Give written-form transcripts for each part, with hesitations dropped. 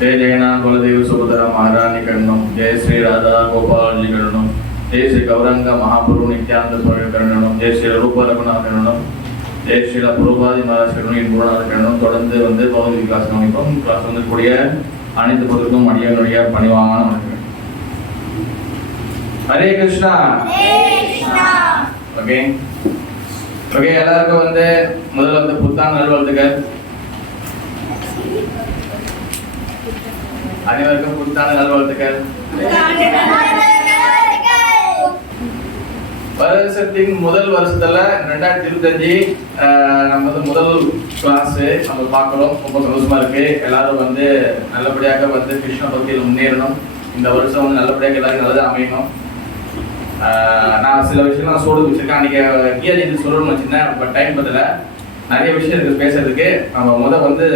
जय जगन्नाथ बलदेव सुभद्रा महारानी करणम, जय श्री राधा गोपाल जी करणम, जय श्री गौरंग महाप्रभु नित्यानंद स्वामी करणम, जय श्री रूप रघुनाथ करणम, जय श्री प्रभुपादी महाराज करणम, गुरुनाथ करणम. தொடர்ந்து வந்து பௌதிக கிளாஸ் கவனிப்போம். கிளாஸ் வந்து கூடிய அனைத்து பொருட்களும் அடியானுடைய பணிவான வணக்கம். ஹரே கிருஷ்ணா. ஓகே ஓகே, எல்லாருக்கும் வந்து முதல்ல வந்து புத்தாண்டு நல்வாழ்த்துக்கள். அனைவருக்கும் புத்தாண்டு நல்வாழ்த்துக்கள். வருஷத்தின் முதல் வருஷத்துல 2025 நம்ம வந்து முதல் கிளாஸ் நம்ம பார்க்கிறோம். ரொம்ப சந்தோஷமா இருக்கு. எல்லாரும் வந்து நல்லபடியாக வந்து கிருஷ்ண பக்தியில் முன்னேறணும். இந்த வருஷம் வந்து நல்லபடியாக எல்லாரும் நல்லதாக அமையணும். நான் சில விஷயம் நான் சொல்லிட்டு வச்சிருக்கேன். அன்னைக்கு கீழே சொல்லணும்னு வச்சிருந்தேன், பட் டைம் பத்தல. நிறைய விஷயம் இருக்கு பேசுறதுக்கு. நம்ம வந்து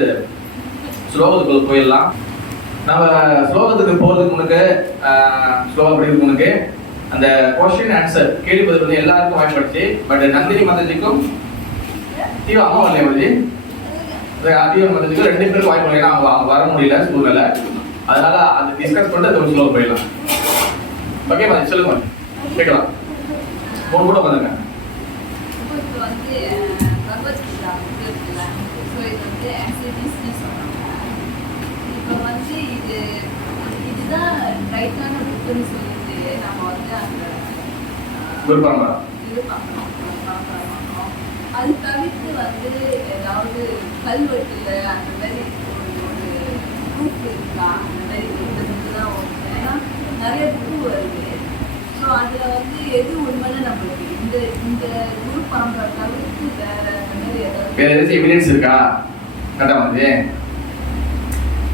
ஸ்லோகத்துக்குள்ள போயிடலாம். நம்ம ஸ்லோகத்துக்கு போகிறதுக்கு முன்னுக்கு ஸ்லோகம் படிக்கிறதுக்கு முன்னுக்கு அந்த கொஸ்டின் ஆன்சர் கேள்வி பதில் வந்து எல்லாருக்கும் வாய்ப்படுச்சு. பட் நந்தினி மதஜிக்கும் தீவா அம்மா வரலையா மதஜி, தீவா மதஜிக்கும் 2 பேருக்கு வாய்ப்பு இல்லை. ஏன்னா அவங்க வர முடியல சூழ்நிலை. அதனால அதை டிஸ்கஸ் பண்ணிட்டு அது ஒரு ஸ்லோகம் போயிடலாம். ஓகே மதஜி சொல்லுங்க, கேட்கலாம். 3 கூட வந்துங்க. குரு பரம்பரா அது தவிர்த்து வந்து ஏதாவது கல்வெட்டுல அந்த மாதிரி ஒரு குரூப் இருக்கா, அந்த மாதிரி தான் ஏன்னா நிறைய புக்கு வருது. ஸோ அதுல வந்து எது உண்மைன்னு நம்மளுக்கு இந்த குரு பரம்பரை தவிர்த்து வேற அந்த மாதிரி ஏதாவது எவிடன்ஸ் இருக்கா? கரெக்டா வந்து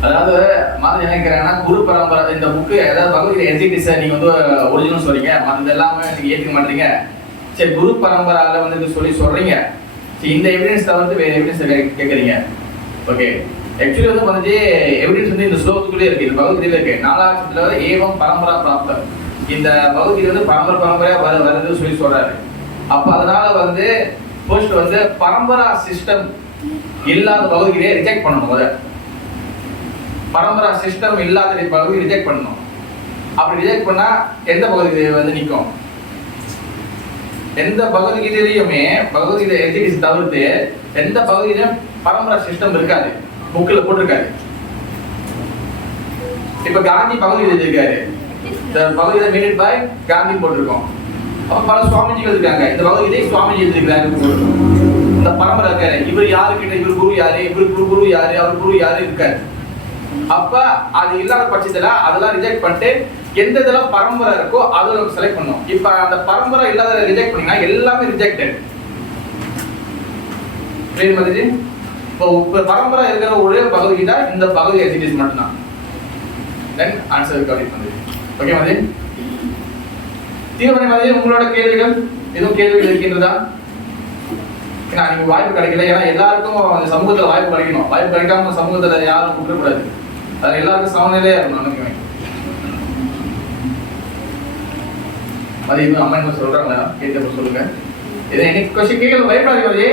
அதாவது மாதிரி நினைக்கிறேன்னா குரு பரம்பரை இந்த புக்கு ஏதாவது பகவத்கீதை என்சிடிஸை நீங்க வந்து ஒரிஜினல் சொல்றீங்க, மற்றது எல்லாமே நீங்க ஏற்றுக்க மாட்டீங்க. சரி, குரு பரம்பரால வந்து சொல்றீங்க. சரி, இந்த எவிடன்ஸ் தவிர்த்து வேற எவிடன்ஸ் கேட்குறீங்க. ஓகே, ஆக்சுவலி வந்து வந்து எவிடன்ஸ் வந்து இந்த ஸ்லோகத்துக்குள்ளே இருக்கு, இந்த பகவத்கீதையில இருக்கு. 4ஆவது ஏவம் பரம்பரா பிராப்தம். இந்த பகவத்கீதை வந்து பரம்பரையா வருது சொல்லி சொல்றாரு. அப்ப அதனால வந்து ஃபர்ஸ்ட் வந்து பரம்பரா சிஸ்டம் இல்லாத பகவத்கீதையை ரிஜெக்ட் பண்ணணும். முதல்ல பரம்பரா சிஸ்டம் இல்லாத பகுதி ரிஜெக்ட் பண்ணணும். அப்படி ரிஜெக்ட் பண்ணா எந்த பகுதி வந்து நிற்கும்? எந்த பகவத்கீதையிலையுமே பகவத்கீதை எத்திக்ஸ் தவிர்த்து எந்த பகுதியிலும் பரம்பரா சிஸ்டம் இருக்காது, புக்கில் போட்டிருக்காரு. இப்ப காந்தி பகவத்கீதை இருக்காரு, இந்த பகவத்கீதை மீட் பை காந்தி போட்டிருக்கோம். அப்ப பல சுவாமிஜிகள் இருக்காங்க, இந்த பகவத்கீதை சுவாமிஜி இருக்காரு. இந்த பரம்பரை இருக்காரு. இவர் யாருக்கிட்ட இவர் குரு யாரு, இவர் குரு யாரு, அவர் குரு யாரு இருக்காரு. அப்ப அது இல்லாத பட்சத்துல அதெல்லாம் ரிஜெக்ட் பண்ணிட்டு எந்த இதெல்லாம் பரம்பரை இருக்கோ அதை நம்ம செலக்ட் பண்ணோம். இப்ப அந்த பரம்பரை இல்லாத ரிஜெக்ட் பண்ணீங்கன்னா எல்லாமே ரிஜெக்டட். புரியுது மதிஜி? இப்போ பரம்பரை இருக்கிற ஒரே பகுதிக்கிட்ட இந்த பகுதி எஜுகேஷன் மட்டும்தான். Then answer correct Mathiji. Okay Mathiji, தீவிர மதிஜி உங்களோட கேள்விகள் எதுவும் கேள்விகள் இருக்கின்றதா? ஏன்னா நீங்க வாய்ப்பு கிடைக்கல. ஏன்னா எல்லாருக்கும் சமூகத்துல வாய்ப்பு கிடைக்கணும். வாய்ப்பு கிடைக்காம சமூகத்துல யாரும் விட்டுறக்கூடாது. அது எல்லாருக்கும் சமநிலையா இருக்கணும். நினைக்கிறேன் அது இன்னும் அம்மா என்ன சொல்றாங்களா கேட்க சொல்லுங்க. இதை இன்னைக்கு கொஸ்டின் கேட்கல, பயப்படாதீங்க மதிஜி.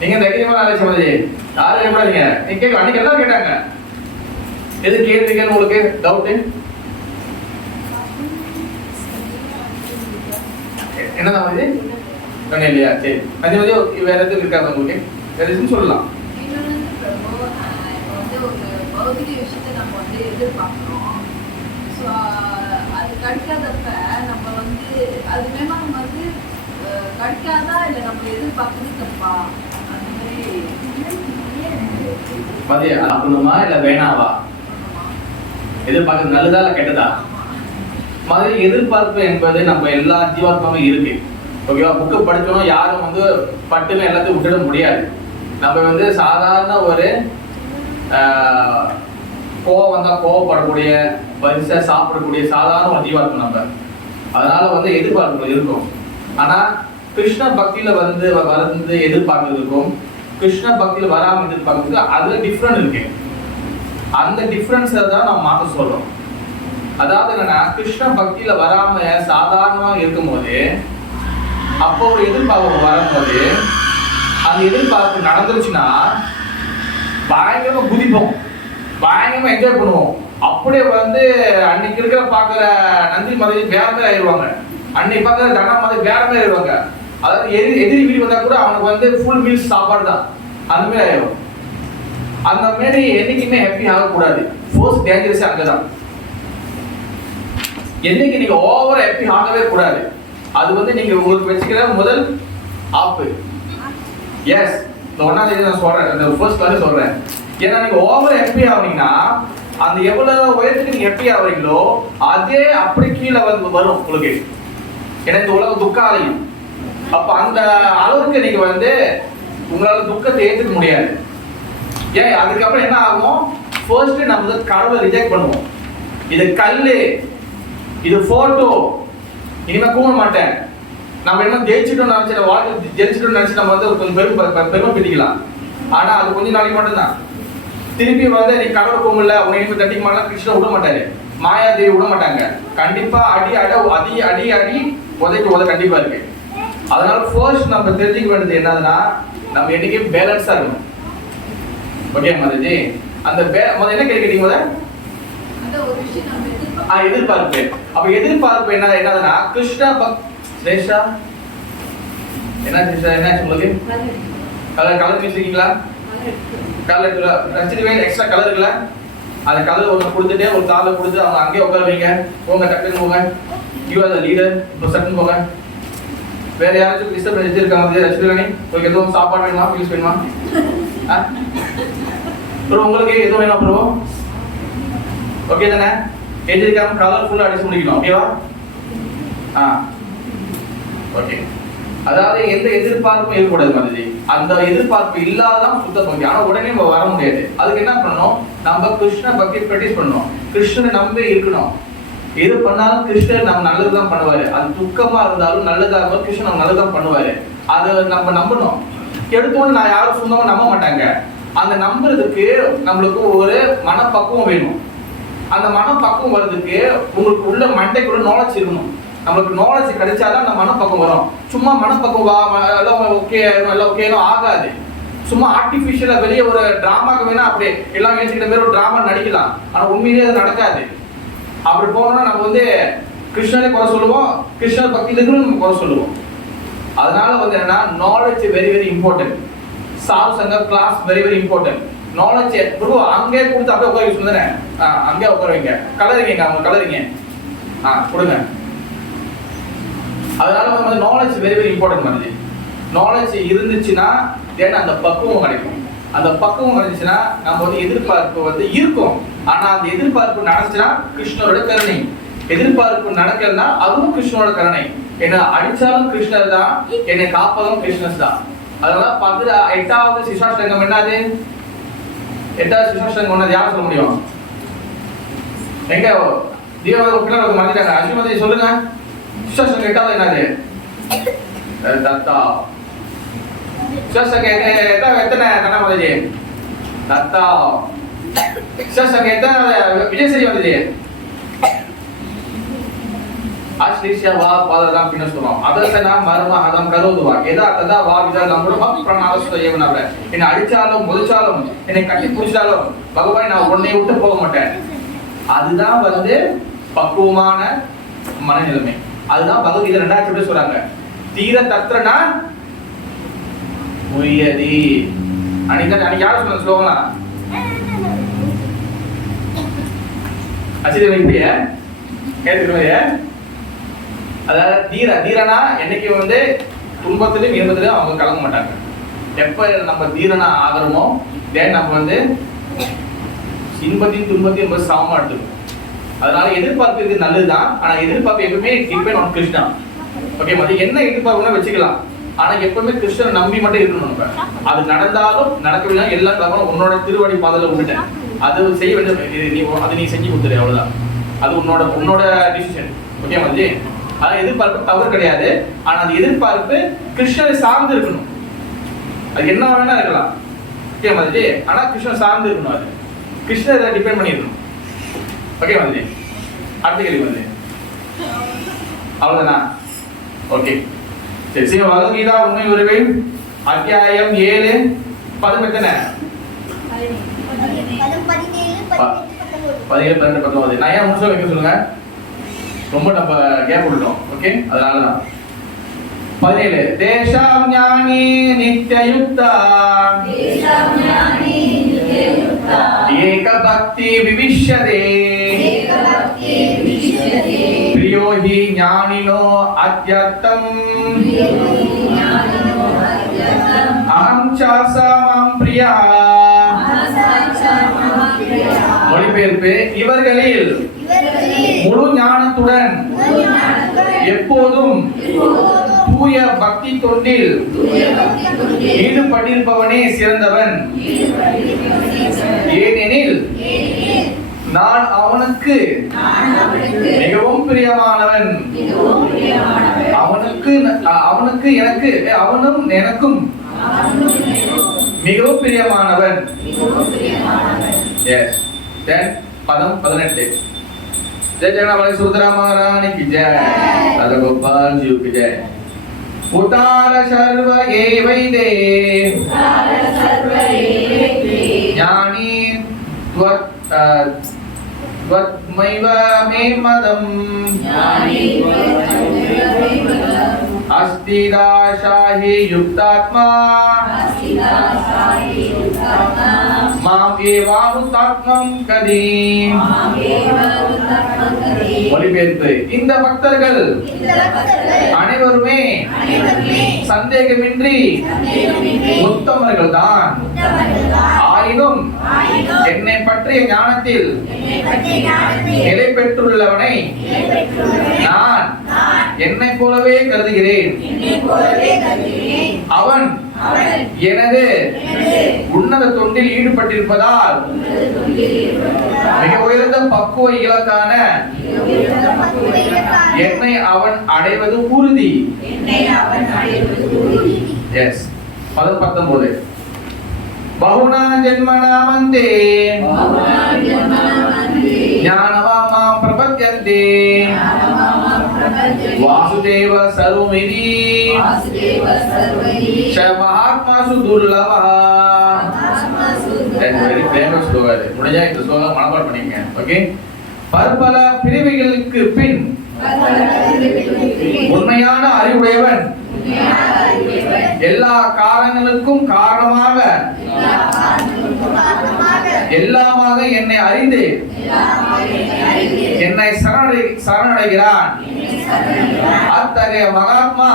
நீங்க தைரியமா ஆலோசனை மதிஜி, யாரும் பயப்படாதீங்க. நீங்க கேட்கலாம். அன்னைக்கு எல்லாம் கேட்டாங்க. எது கேள்விகள் உங்களுக்கு டவுட் என்னதான் மதிஜி சொன்னேன் இல்லையா? சரி மதிய மதியம் வேற எதுவும் இருக்காது உங்களுக்கு? வேற எதுவும் சொல்லலாம். பௌதிக விஷயத்தை நம்ம வந்து எதிர்பார்க்கிறோம். ஸோ அது கிடைக்காதப்ப நம்ம வந்து அது வேணா நம்ம வந்து கிடைக்காதா இல்லை நம்ம எதிர்பார்க்கறது தப்பா? அந்த மாதிரி மதிய சாப்பிடணுமா இல்லை வேணாவா? எதிர்பார்க்கறது நல்லதா இல்லை கெட்டதா? மாதிரி எதிர்பார்ப்பு என்பது நம்ம எல்லா ஜீவாத்மாவும் இருக்கு. ஓகேவா? புக்கு படிச்சோம் யாரும் வந்து பட்டுன்னு எல்லாத்தையும் விட்டுட முடியாது. நம்ம வந்து சாதாரண ஒரு கோவம் வந்தால் கோவப்படக்கூடிய பரிசை சாப்பிடக்கூடிய சாதாரண ஒரு ஜீவாத்மா நம்ம. அதனால வந்து எதிர்பார்ப்புகள் இருக்கும். ஆனா கிருஷ்ண பக்தியில வந்து எதிர்பார்க்கறதுக்கும் கிருஷ்ண பக்தியில வராம எதிர்பார்க்கறதுக்கும் அதுல டிஃப்ரெண்ட் இருக்கு. அந்த டிஃப்ரென்ஸை தான் நம்ம மாற்ற சொல்றோம். அதாவது என்னன்னா கிருஷ்ண பக்தியில வராம சாதாரணமா இருக்கும்போது அப்போ ஒரு எதிர்பார்ப்பு வரும்போது அந்த எதிர்பார்ப்பு நடந்துருச்சுன்னா பயங்கரமா குதிப்போம். பயங்கரமா என்ஜாய் பண்ணுவோம். அப்படியே வந்து அன்னைக்கு இருக்கிற பாக்குற நந்தி மாதிரி வேற மாதிரி ஆயிடுவாங்க, அன்னைக்கு பாக்குற தனா மாதிரி வேற மாதிரி ஆயிடுவாங்க. அதாவது எதிரி வீடு வந்தா கூட அவனுக்கு வந்து ஃபுல் மீல்ஸ் சாப்பாடு தான், அந்த மாதிரி ஆயிடும். அந்த மாதிரி என்னைக்குமே ஹாப்பி ஆகக்கூடாது. ஃபர்ஸ்ட் டேஞ்சரஸ் அங்கதான். என்னைக்கு நீங்க ஓவரா ஹாப்பி ஆகவே கூடாது. அது வந்து நீங்க உங்களுக்கு வச்சுக்கிற முதல் ஆப்பு. எஸ், ஒன்னாம் தேதி நான் சொல்றேன், இந்த ஃபர்ஸ்ட் கிளாஸ் சொல்றேன். ஏன்னா நீங்க ஓவரா ஹாப்பி ஆவீங்கன்னா அந்த எவ்வளவு உயரத்துக்கு நீங்க ஹாப்பி ஆவீங்களோ அதே அப்படி கீழே வந்து வரும் உங்களுக்கு. ஏன்னா இந்த உலகம் துக்காலையும். அப்ப அந்த அளவுக்கு நீங்க வந்து உங்களால துக்கத்தை ஏற்றுக்க முடியாது. ஏன் அதுக்கப்புறம் என்ன ஆகும்? ஃபர்ஸ்ட் நம்ம வந்து கடவுளை ரிஜெக்ட் பண்ணுவோம். இது கல்லு, இது போட்டோ, இனிமே கூற மாட்டேன். நம்ம என்ன ஜெயிச்சிட்டோம் நினைச்சு, வாழ்க்கை ஜெயிச்சிட்டோம் நினைச்சு நம்ம வந்து கொஞ்சம் பெருமை பிடிக்கலாம். ஆனா அது கொஞ்ச நாளைக்கு மட்டும்தான். திருப்பி வந்து நீ கடவுள் கூமல உன்னை இனிமே தட்டிக்க மாட்டா, கிருஷ்ணன் விட மாட்டாரு, மாயாதேவி விட மாட்டாங்க. கண்டிப்பா அடி உதைக்கு கண்டிப்பா இருக்கு. அதனால ஃபர்ஸ்ட் நம்ம தெரிஞ்சுக்க வேண்டியது என்னதுன்னா, நம்ம என்னைக்கும் பேலன்ஸா இருக்கணும். ஓகே மாதாஜி, அந்த முதல்ல என்ன கேட்குறீங்க? எதிர்பார்ப்பு. அப்ப எதிர்பார்ப்பு என்னதுன்னா கிருஷ்ணா ஸ்ரேஷ்டா என்ன சொல்லுங்க? கலர் வச்சிருக்கீங்களா? கலர் ரசிச்சுவே எக்ஸ்ட்ரா கலர் இருக்குல்ல, அந்த கலர் ஒன்று கொடுத்துட்டு ஒரு தாளை கொடுத்து அவங்க அங்கேயே உட்கார வைங்க. போங்க, டக்குன்னு போங்க. யூ ஆர் த லீடர், இப்போ சட்டுன்னு போங்க. வேற யாராச்சும் டிஸ்டர்ப் வச்சிருக்காங்க ரசிகரணி? உங்களுக்கு எதுவும் சாப்பாடு வேணுமா, பீஸ் வேணுமா? ப்ரோ உங்களுக்கு எதுவும் வேணும் ப்ரோ? ஓகே தானே? எழுதிருக்காம கலர்ஃபுல்லா அடிச்சு முடிக்கணும். ஓகேவா? ஓகே. அதாவது எந்த எதிர்பார்ப்பும் இருக்கக்கூடாது மாதிரி. அந்த எதிர்பார்ப்பு இல்லாதான் சுத்த பக்தி. ஆனா உடனே நம்ம வர முடியாது. அதுக்கு என்ன பண்ணணும்? நம்ம கிருஷ்ண பக்தி ப்ராக்டிஸ் பண்ணணும். கிருஷ்ணனை நம்பி இருக்கணும். எது பண்ணாலும் கிருஷ்ணர் நம்ம நல்லதுதான் பண்ணுவாரு. அது துக்கமா இருந்தாலும் நல்லதா இருந்தாலும் கிருஷ்ணன் நம்ம நல்லதுதான் பண்ணுவாரு. அதை நம்ம நம்பணும். எடுத்தோன்னு நான் யாரும் சொந்தமா நம்ப மாட்டாங்க. அந்த நம்புறதுக்கு நம்மளுக்கு ஒரு மனப்பக்குவம் வேணும். அந்த மனப்பக்குவம் வர்றதுக்கு உங்களுக்கு உள்ள மண்டைக்குள்ள நாலேஜ் இருக்கணும். நம்மளுக்கு நாலேஜ் கிடைச்சாதான் அந்த மனப்பக்குவம் வரும். சும்மா மனப்பக்குவம் எல்லாம் ஓகேனும் ஆகாது. சும்மா ஆர்டிபிஷியலா வெளியே ஒரு டிராமாக்கு வேணா அப்படி எல்லாம் ஏற்றுக்கிட்ட மாதிரி ஒரு டிராமா நடிக்கலாம். ஆனா உண்மையிலேயே அது நடக்காது. அப்படி போனோம்னா நம்ம வந்து கிருஷ்ணரை குறை சொல்லுவோம், கிருஷ்ணர் பக்தியில இருந்து நம்ம குறை சொல்லுவோம். அதனால வந்து என்னன்னா knowledge very very important. Sir சங்க class very very important. Knowledge bro அங்கே கொடுத்து அப்படியே உட்கார யூஸ் தானே, அங்கே உட்கார வைங்க. கலரிங்க, அவங்க கலரிங்க, கொடுங்க. அதனால வந்து நாலேஜ் வெரி வெரி இம்பார்ட்டன்ட் மாதிரி. நாலேஜ் இருந்துச்சுன்னா ஏன்னா அந்த பக்குவம் கிடைக்கும். அந்த பக்குவம் கிடைச்சுன்னா நம்ம வந்து எதிர்பார்ப்பு வந்து இருக்கும். ஆனா அந்த எதிர்பார்ப்பு நடந்துச்சுன்னா கிருஷ்ணரோட கருணை. எதிர்பார்ப்பு நடக்கலன்னா அதுவும் கிருஷ்ணரோட கருணை. என்ன அடிச்சாலும் கிருஷ்ணர் தான், என்னை காப்பதும் கிருஷ்ணர் தான். அதனால 8வது சிசாஷ்டங்கம் என்னது? 8வது சிசாஷ்டங்கம் ஒண்ணு யார் சொல்ல முடியும்? எங்க தீபாவளி மாத்திட்டாங்க. அஸ்விமதி சொல்லுங்க. சிசாஷ்டங்கம் 8வது என்னது? தத்தா. சிசாஷ்டங்கம் எத்தனை கண்ணா வந்துச்சு? தத்தா. சிசாஷ்டங்கம் எத்தனை விஜயசரி வந்துச்சு? ஆஸ்லேஷியா வா பாதராம் பின்ன சொல்றோம். அதசனா மர்ம ஹதம் கரோதுவா எதா ததா வா விதா நம்மள பிரணாவஸ்த ஏவனவர. என்னை அடிச்சாலும் முதிச்சாலும் என்னை கட்டி பிடிச்சாலும் பகவான் நான் உன்னை விட்டு போக மாட்டேன். அதுதான் வந்து பக்குவமான மனநிலைமை. அதுதான் பகவத்கீதை 2வது சாப்டர் சொல்றாங்க. தீர தத்ரனா முயதி. அன்னைக்கு யார் சொன்ன ஸ்லோகனா? அச்சிதே இப்படியே கேட்டுக்கோங்க. அதாவது தீரனா என்னைக்கு வந்து துன்பத்திலும் இன்பத்திலும் அவங்க கலங்க மாட்டாங்க. எப்ப நம்ம தீரனா ஆகிறோமோ நம்ம வந்து இன்பத்தையும் துன்பத்தையும் சமமா எடுத்துக்கணும். அதனால எதிர்பார்ப்பு இது நல்லதுதான். ஆனா எதிர்பார்ப்பு எப்பவுமே டிபெண்ட் ஆன் கிருஷ்ணா. ஓகே மாதிரி என்ன எதிர்பார்ப்புனா வச்சுக்கலாம். ஆனா எப்பவுமே கிருஷ்ணனை நம்பி மட்டும் இருக்கணும். நம்ம அது நடந்தாலும் நடக்கவில்லை எல்லா தகவலும் உன்னோட திருவடி பாதையில விட்டுட்டேன். அது செய்ய வேண்டிய அது நீ செஞ்சு கொடுத்துரு, அவ்வளவுதான். அது உன்னோட டிசிஷன். ஓகே மாதிரி அதான் எதிர்பார்ப்பு தவறு கிடையாது. ஆனா அந்த எதிர்பார்ப்பு கிருஷ்ணரை சார்ந்து இருக்கணும். அது என்ன வேணா இருக்கலாம். ஓகே மாதிரி ஆனா கிருஷ்ணன் சார்ந்து இருக்கணும். அது கிருஷ்ணரை டிபெண்ட் பண்ணிருக்கணும். ஓகே மாதிரி அடுத்த கேள்வி வந்து அவ்வளவுதானா? ஓகே சரி. ஸ்ரீ பகவத்கீதா உண்மை உரிமை அத்தியாயம் 7 பதம் எத்தனை? 17, 18, 19. நான் ஏன் முடிச்சு வைக்க சொல்லுங்க, ரொம்ப நம்ம கேப் விட்டுட்டோம். ஓகே, அதனால தான் 17. தேஷாம் ஞானி நித்யயுக்தா ஏக பக்தி விவிஷ்யதே பிரியோ ஹி ஞானினோ அத்யர்த்தம் அஹம் சாசாமம் பிரியா. மொழிபெயர்ப்பு: இவர்களில் முழு ஞானத்துடன் எப்போதும் தூய பக்தி தொண்டில் ஈடுபட்டிருப்பவனே சிறந்தவன். ஏனெனில் நான் அவனுக்கு மிகவும் பிரியமானவன். அவனுக்கு எனக்கு அவனும் எனக்கும் மிகவும் பிரியமானவன். எஸ். தென் பதம் 18. जय जगन्नाथ सुभद्रा महारानी की जय, राधा गोपाल जी की जय. उतार सर्व एवैदे ज्ञानी त्वत्मैव मे मदम् अस्तिदाशाहि युक्तात्मा माम् एवानुतात्मं कदी. மொழிபெயர்ப்பு: இந்த பக்தர்கள் அனைவருமே சந்தேகமின்றி உத்தமர்கள் தான். ஆயினும் என்னை பற்றிய ஞானத்தில் நிலை பெற்றுள்ளவனை நான் என்னை போலவே கருதுகிறேன். அவன் எனது உன்னத தொண்டில் ஈடுபட்டிருப்பதால் மிக உயர்ந்த பக்குவ இலக்கான என்னை அவன் அடைவது உறுதி. எஸ். 19. பகுனா ஜன்மனா மந்தே ஞானவாமாம் பிரபத்யந்தே வாசுதேவ சர்வமிதி ச மகாத்மாசு துர்லபஹ. வெரி ஃபேமஸ் ஸ்லோகம். முடிஞ்சா இந்த ஸ்லோகம் மனப்பாடம் பண்ணிக்கங்க. ஓகே. பற்பல பிரிவுகளுக்கு பின் உண்மையான அறிவுடையவன் எல்லா காரணங்களுக்கும் காரணமாக எல்லாமாக என்னை அறிந்து என்னை சரணடைகிறான். அத்தகைய மகாத்மா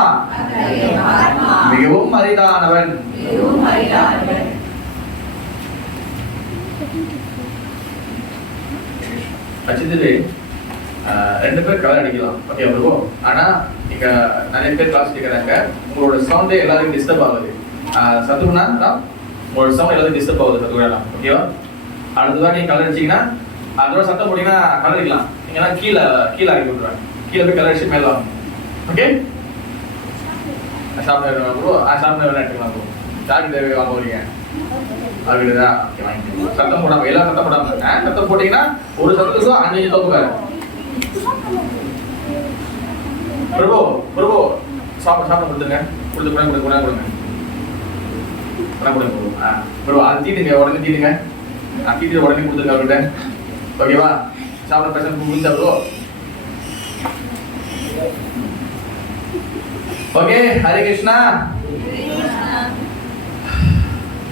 மிகவும் அரிதானவன். அச்சிதே 2 பேர் கலர் அடிக்கலாம். Okay bro. ஆனா நீங்க நிறைய பேர் கிளாஸ் கேக்குறாங்க, உங்களோட சவுண்ட் எல்லாருக்கும் டிஸ்டர்ப் ஆகுது. சத்துகுணா உங்களோட சவுண்ட் எல்லாரும் டிஸ்டர்ப் ஆகுது. சத்துகுணா ஓகேவா? அடுத்த வாட்டி நீங்க கலர் அடிச்சீங்கன்னா அதோட சத்தம் போட்டீங்கன்னா கலர் அடிக்கலாம். நீங்கன்னா கீழே ஆக்கி விட்டுருவாங்க. கீழே போய் கலர் அடிச்சு மேல வாங்க. ஓகே. சாப்பிட ப்ரோ. சாப்பிட வேணா எடுத்துக்கலாம் ப்ரோ. சாப்பிட்டு தேவை வாங்க போறீங்க அதுதான். ஓகே வாங்கிக்கலாம். சத்தம் போடாம எல்லாம் சத்தம் போடாம. சத்தம் போட்டீங்கன்னா ஒரு சத்தத்துக்கும் 5 தொப்பு பாரு. பிரபு சாப்பிட கொடுத்துங்க. கொடுங்க கொடுங்க. ப்ரோ அது தீட்டுங்க, உடனே தீட்டுங்க. தீட்டு உடனே கொடுத்துருங்க அவர்கிட்ட. ஓகேவா? சாப்பிட பேச முடிஞ்சா ப்ரோ. ஓகே. ஹரே கிருஷ்ணா.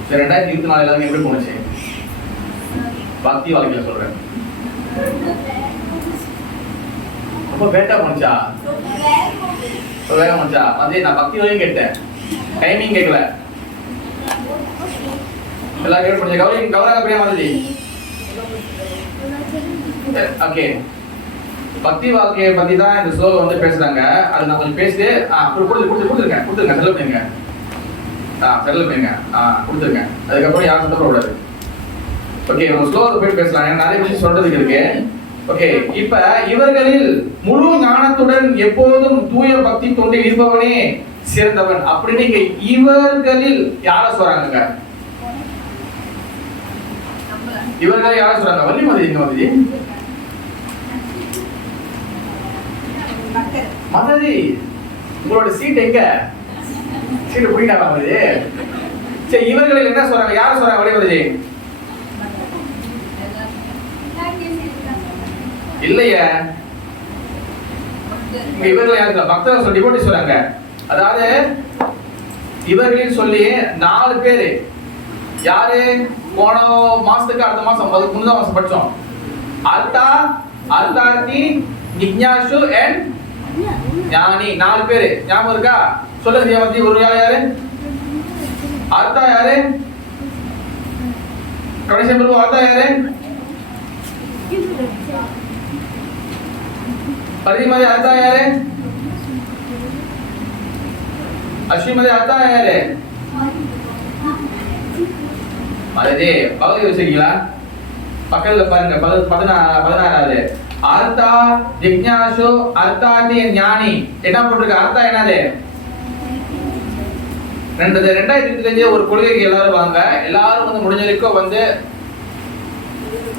2024 எல்லாரும் எப்படி போனுச்சு? பக்தி வாழ்க்கையில சொல்றேன். ரொம்ப பேட்டா போனுச்சா? வேகம் போனுச்சா? அதே நான் பக்தி வரையும் கேட்டேன், டைமிங் கேட்கல. எல்லாரும் கேட்டு போனுச்சு. கௌரவ பிரியா மாதிரி. ஓகே. பக்தி வாழ்க்கையை பத்தி தான் இந்த ஸ்லோகம் வந்து பேசுறாங்க. அது நான் கொஞ்சம் பேசிட்டு கொடுத்துருங்க. செலவு பண்ணுங்க. கொடுத்துருங்க. அதுக்கப்புறம் யாரும் சத்தப்படக்கூடாது. ஓகே. நம்ம ஸ்லோகத்தை போய் பேசலாம். நிறைய விஷயம் சொல்றதுக்கு இருக்கு. ஓகே. இப்ப இவர்களில் முழு ஞானத்துடன் எப்போதும் தூய பக்தி தொண்டில் இருப்பவனே சிறந்தவன் அப்படின்னு நீங்க இவர்களில் யார சொல்றாங்க? இவர்கள் யார சொல்றாங்க? வள்ளி மாதிரி எங்க வந்து மததி உங்களோட சீட் எங்க? சீட் பிடிக்காம வந்து சரி. இவர்கள் என்ன சொல்றாங்க? யார சொல்றாங்க? வள்ளி மாதிரி இல்லையே, இவர்கள் யாரு? பக்தர்கள் சொல்லி போட்டு சொல்றாங்க. அதாவது இவர்களின் சொல்லி 4 பேரு. யாரு? போன மாசத்துக்கு அடுத்த மாசம் அதுக்கு முன்னாடி மாசம் படிச்சோம். அர்த்தா, அர்த்தார்த்தி, ஜிக்ஞாசு அண்ட் ஞானி. 4 பேரு ஞாபகம் இருக்கா? சொல்லுங்க தேவதி. ஒரு யாரு? அர்த்தா யாரு? கடைசி பிரபு அர்த்தா யாரு? பரிமதி அர்த்தா யாரு? அஸ்விமதி அர்த்தா யாரு? அதே பகுதி வச்சிருக்கீங்களா? பக்கத்துல பாருங்க. 16வது. அர்த்தா, ஜிக்ஞாசு, அர்த்தாதி, ஞானி. என்ன போட்டிருக்கு? அர்த்தா என்னது? 2025 ஒரு கொள்கைக்கு எல்லாரும் வாங்க. எல்லாரும் வந்து முடிஞ்ச வரைக்கும் வந்து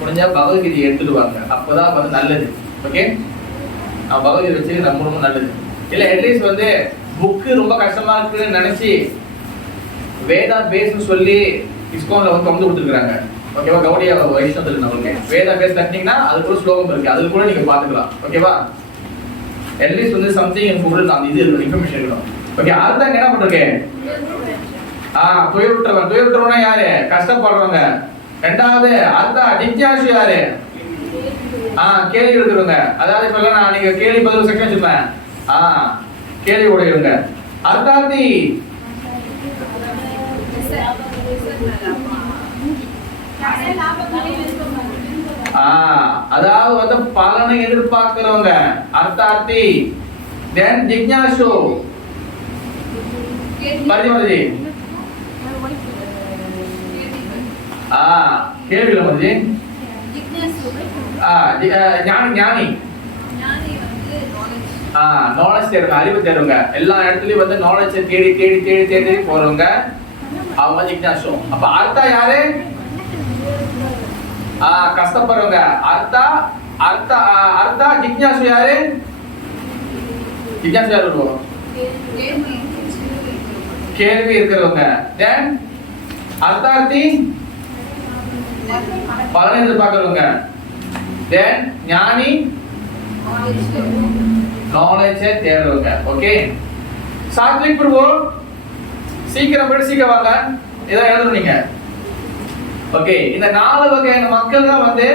முடிஞ்ச பகவத்கீதை எடுத்துட்டு வாங்க. அப்பதான் வந்து நல்லது. ஓகே, பகவத்கீதை வச்சு ரொம்ப ரொம்ப நல்லது. இல்ல அட்லீஸ்ட் வந்து புக்கு ரொம்ப கஷ்டமா இருக்குன்னு நினைச்சு வேதா பேஸ்னு சொல்லி இஸ்கோன்ல வந்து கொண்டு கொடுத்துருக்காங்க. ஓகேவா? கௌடியா வைஷ்ணவத்துல நம்மளுக்கு வேதா பேஸ் தட்டினீங்கன்னா அதுக்குள்ள ஸ்லோகம் இருக்கு, அது கூட நீங்க பாத்துக்கலாம். ஓகேவா? அட்லீஸ்ட் வந்து சம்திங் எனக்கு அந்த இது இருக்கணும், இன்ஃபர்மேஷன் இருக்கணும். ஓகே, அர்த்தம் என்ன பண்ணிருக்கேன்? துயருற்றவன். துயருற்றவனா யாரு? கஷ்டப்படுறவங்க. 2வது அர்த்தா, ஜிக்ஞாசு யாரு? கேள்வி எடுக்கிறவங்க. அதாவது இப்ப நான் நீங்க கேள்வி பதில் செக்ஷன் வச்சிருப்பேன். கேள்வி உடையவங்க. அர்த்தார்த்தி அதாவது வந்து பலனை எதிர்பார்க்கிறவங்க. அர்த்தார்த்தி. தென் ஜிக்ஞாசு. பரிமதி கேள்வியில மதி. ஞானி. ஞானி நாலேஜ் தேடுங்க, அறிவு தேடுங்க. எல்லா இடத்துலயும் வந்து நாலேஜ் தேடி தேடி தேடி தேடி போறவங்க அவங்க ஜிக்ஞாசு. அப்ப அர்த்தா யாரு? கஷ்டப்படுறவங்க. அர்த்தா, அர்த்தா, அர்த்தா, ஜிக்ஞாசு யாரு? ஜிக்ஞாசு யாரு வருவோம்? கேள்வி இருக்கிறவங்க. தென் அர்த்தார்த்தி பலனை எதிர்பார்க்கிறவங்க. தென் ஞானி நாலேஜ் தேடுறவங்க. ஓகே, சாத்விக் பிரபு சீக்கிரம் போய் சீக்கிரம் வாங்க. இதான் எழுதணும் நீங்க. ஓகே, இந்த 4 வகையான மக்கள் தான் வந்து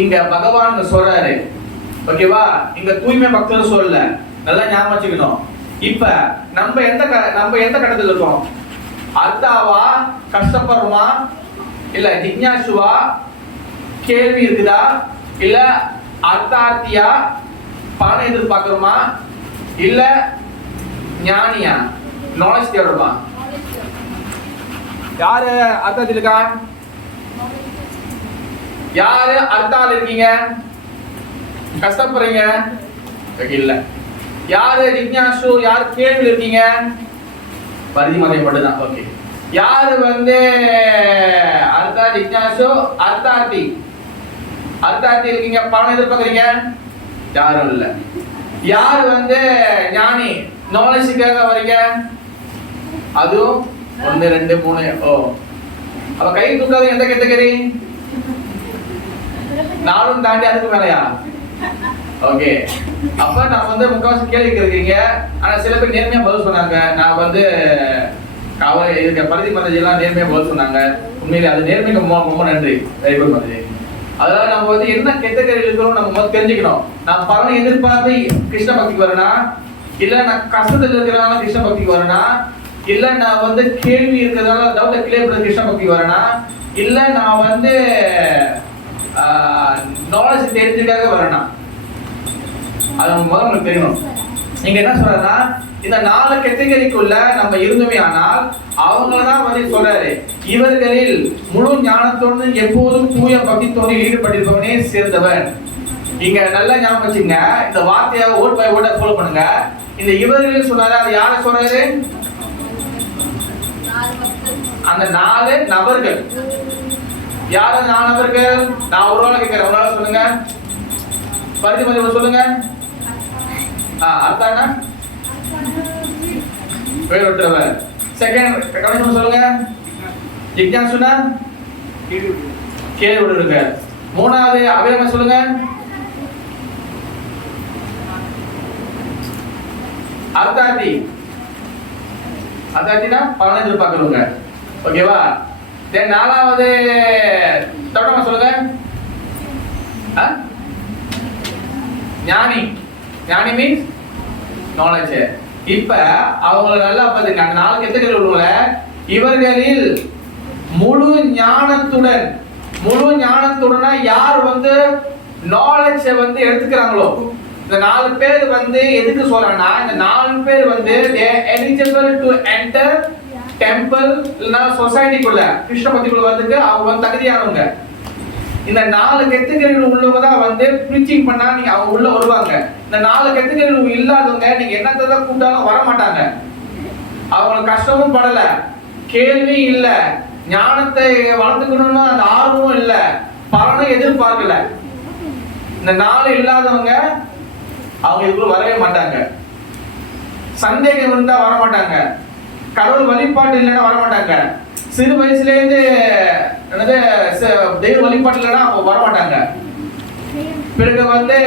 இங்க பகவான் சொல்றாரு. ஓகேவா? இங்க தூய்மை பக்தர் சொல்லல, நல்லா ஞாபகம் வச்சுக்கணும். இப்ப நம்ம எந்த கட்டத்துல இருக்கோம்? அர்த்தாவா, கஷ்டப்படுறோமா, இல்ல ஜிக்ஞாசுவா, கேள்வி இருக்குதா, இல்ல அர்த்தார்த்தியா, பணம் எதிர்பார்க்கிறோமா, இல்ல ஞானியா, நாலேஜ் தேடுறோமா? யாரு அர்த்தத்தில் இருக்கா? யாரு அர்த்தால் இருக்கீங்க? கஷ்டப்படுறீங்க இல்ல. யாரு ஜிக்ஞாசு? யாரு கேள்வி இருக்கீங்க? பரிமதி மட்டும்தான். ஓகே, யாரு வந்து அர்த்தா, ஜிக்ஞாசு, அர்த்தார்த்தி? அர்த்தார்த்தி இருக்கீங்க, பணம் எதிர்பார்க்கறீங்க? யாரும் இல்ல. யாரு வந்து ஞானி, நாலேஜுக்காக வரீங்க? அதுவும் 1 2 3. ஓ, அப்ப கை தூக்காத எந்த கேட்டகரி? 4 தாண்டி அதுக்கு மேலையா? ஓகே, அப்ப நான் வந்து முக்காவாசி கேள்வி கேட்கிறீங்க. ஆனா சில பேர் நேர்மையா பதில் சொன்னாங்க. நான் வந்து இதுக்கு பரிதி மதஜி எல்லாம் நேர்மையா பதில் சொன்னாங்க. உண்மையிலே அது நேர்மைக்கு ரொம்ப நன்றி. Very good Mathaji. அதனால நம்ம வந்து என்ன கேட்டகரியில் இருக்கிறோம் நம்ம முதல்ல தெரிஞ்சுக்கணும். நான் பலனை எதிர்பார்த்து கிருஷ்ண பக்திக்கு வரேனா, இல்ல நான் கஷ்டத்துல இருக்கிறனால கிருஷ்ண பக்திக்கு வரேனா, இல்ல நான் வந்து கேள்வி இருக்கிறதால டவுட்டை கிளியர் பண்ண கிருஷ்ண பக்திக்கு வரேனா, இல்ல நான் வந்து நாலேஜ் தெரிஞ்சுக்காக வரேனா, அது முதல்ல உங்களுக்கு தெரியணும். நீங்க என்ன சொல்றேன்னா, இந்த 4 கேட்டகரிக்குள்ள நம்ம இருந்தோமே ஆனால் அவங்களதான் வந்து சொல்றாரு, இவர்களில் முழு ஞானத்தோடு எப்போதும் தூய பக்தித்தோடு ஈடுபட்டிருப்பவனே சேர்ந்தவன். இங்க நல்லா ஞாபகம் வச்சுங்க. இந்த வார்த்தையை ஓட் பை ஓட்டா ஃபாலோ பண்ணுங்க. இந்த இவர்கள் சொன்னாரு, அது யாரை சொல்றாரு? அந்த 4 நபர்கள். யார் அந்த 4 நபர்கள்? நான் ஒரு ஆளை கேட்கிறேன், ஒரு ஆளை சொல்லுங்க. பரிதி மதி சொல்லுங்க. அர்த்தானா பேர் விட்டுறவர். செகண்ட் கடைசி சொல்லுங்க. ஜிக்ஞாசுனா கேள்வி விடுங்க. மூணாவது அபிராம சொல்லுங்க. அர்த்தாதி. அர்த்தாதினா பலனை எதிர்பார்க்கிறவங்க. ஓகேவா? தென் நாலாவது தொடர்ந்து சொல்லுங்க. ஞானி. ஞானி மீன்ஸ் நாலேஜ். இப்ப அவங்கள நல்லா பாத்துங்க. அந்த நாலு கெத்துக்கள் உள்ளவங்கள இவர்களில் முழு ஞானத்துடன் யார் வந்து நாலேஜ் வந்து எடுத்துக்கிறாங்களோ, இந்த நாலு பேர் வந்து எதுக்கு சொல்றேன்னா, இந்த நாலு பேர் வந்து எலிஜிபிள் டு என்டர் டெம்பிள் இல்லனா சொசைட்டிக்குள்ள கிருஷ்ண பக்திக்குள்ள வரதுக்கு அவங்க வந்து தகுதியானவங்க. இந்த நாலு கெத்துக்கள் உள்ளவங்க தான் வந்து ப்ரீச்சிங் பண்ணா நீங்க அவங்க உள்ள வருவாங்க. இந்த நாலு கெத்துக்கள் இல்லாதவங்க நீங்க என்னத்தை தான் கூப்பிட்டாலும் வர மாட்டாங்க. அவங்களுக்கு கஷ்டமும் படல, கேள்வி இல்ல, ஞானத்தை வளர்த்துக்கணும்னு அந்த ஆர்வமும் இல்ல, பலனை எதிர்பார்க்கல. இந்த நாலு இல்லாதவங்க அவங்க இதுக்குள்ள வரவே மாட்டாங்க. சந்தேகம் இருந்தா வர மாட்டாங்க. கடவுள் வழிபாடு இல்லைன்னா வர மாட்டாங்க. சிறு வயசுல இருந்து என்னது தெய்வ வழிபாடு இல்லைன்னா அவங்க வர மாட்டாங்க. பிறகு வந்து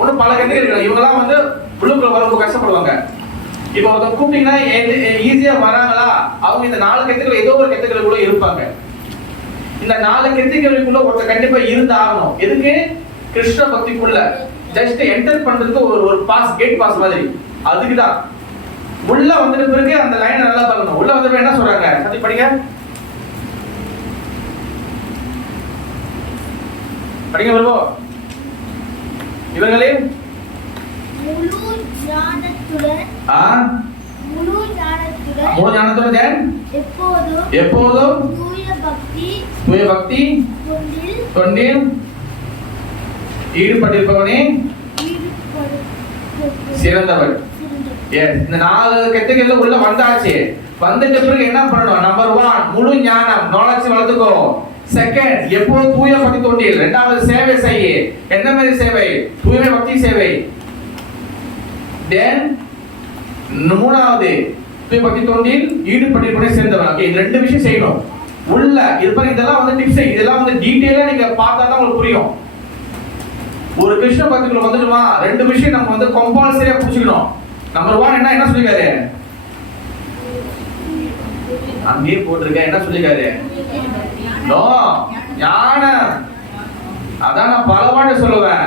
ஒன்றும் பல கதைகள் இருக்கு. இவங்கெல்லாம் வந்து உள்ளுக்குள்ள வர ரொம்ப கஷ்டப்படுவாங்க. இப்போ ஒருத்தர் கூப்பிட்டீங்கன்னா ஈஸியா வராங்களா? அவங்க இந்த நாலு கெத்துக்கள் ஏதோ ஒரு கெத்துக்களுக்குள்ள இருப்பாங்க. இந்த நாலு கெத்துக்களுக்குள்ள ஒருத்தர் கண்டிப்பா இருந்து ஆகணும். எதுக்கு? கிருஷ்ண பக்திக்குள்ள ஜஸ்ட் என்டர் பண்றதுக்கு ஒரு பாஸ், கேட் பாஸ் மாதிரி. அதுக்குதான் உள்ள வந்துட்ட பிறகு அந்த லைன் நல்லா பார்க்கணும். உள்ள வந்த என்ன சொல்றாங்க? சத்தி படிங்க வருவோ. இவர்களே முழு ஞானத்துடன் எப்போதும் தூய பக்தி தொண்டில் ஈடுபட்டிருப்பவனே சிறந்தவன். இந்த நாலு கெத்துக்கள்ல உள்ள வந்தாச்சு. வந்துட்ட பிறகு என்ன பண்ணணும்? நம்பர் 1 முழு ஞானம், நாலேஜ் வளர்த்துக்கோ. செகண்ட், எப்போதும் தூய பக்தி தொண்டில். இரண்டாவது, சேவை செய்ய. எந்த மாதிரி சேவை? தூய பக்தி சேவை. தென் மூணாவது, தூய பக்தி தொண்டில் ஈடுபட்டிருப்பவனே சேர்ந்தவன். ஓகே, இந்த ரெண்டு விஷயம் செய்யணும். உள்ள இருப்பாங்க. இதெல்லாம் வந்து டிப்ஸ், இதெல்லாம் வந்து டீடைலா நீங்க பார்த்தா தான் உங்களுக்கு புரியும். ஒரு கிருஷ்ண பக்திக்குள்ள வந்துடுமா, ரெண்டு விஷயம் நம்ம வந்து கம்பல்சரியா புடிச்சுக்கணும். நம்பர் 1 என்ன சொல்லிருக்காரு? அங்கேயே போட்டிருக்க. என்ன சொல்லிருக்காரு? ஞானம். அதான் நான் பல வாட்டி சொல்லுவேன்.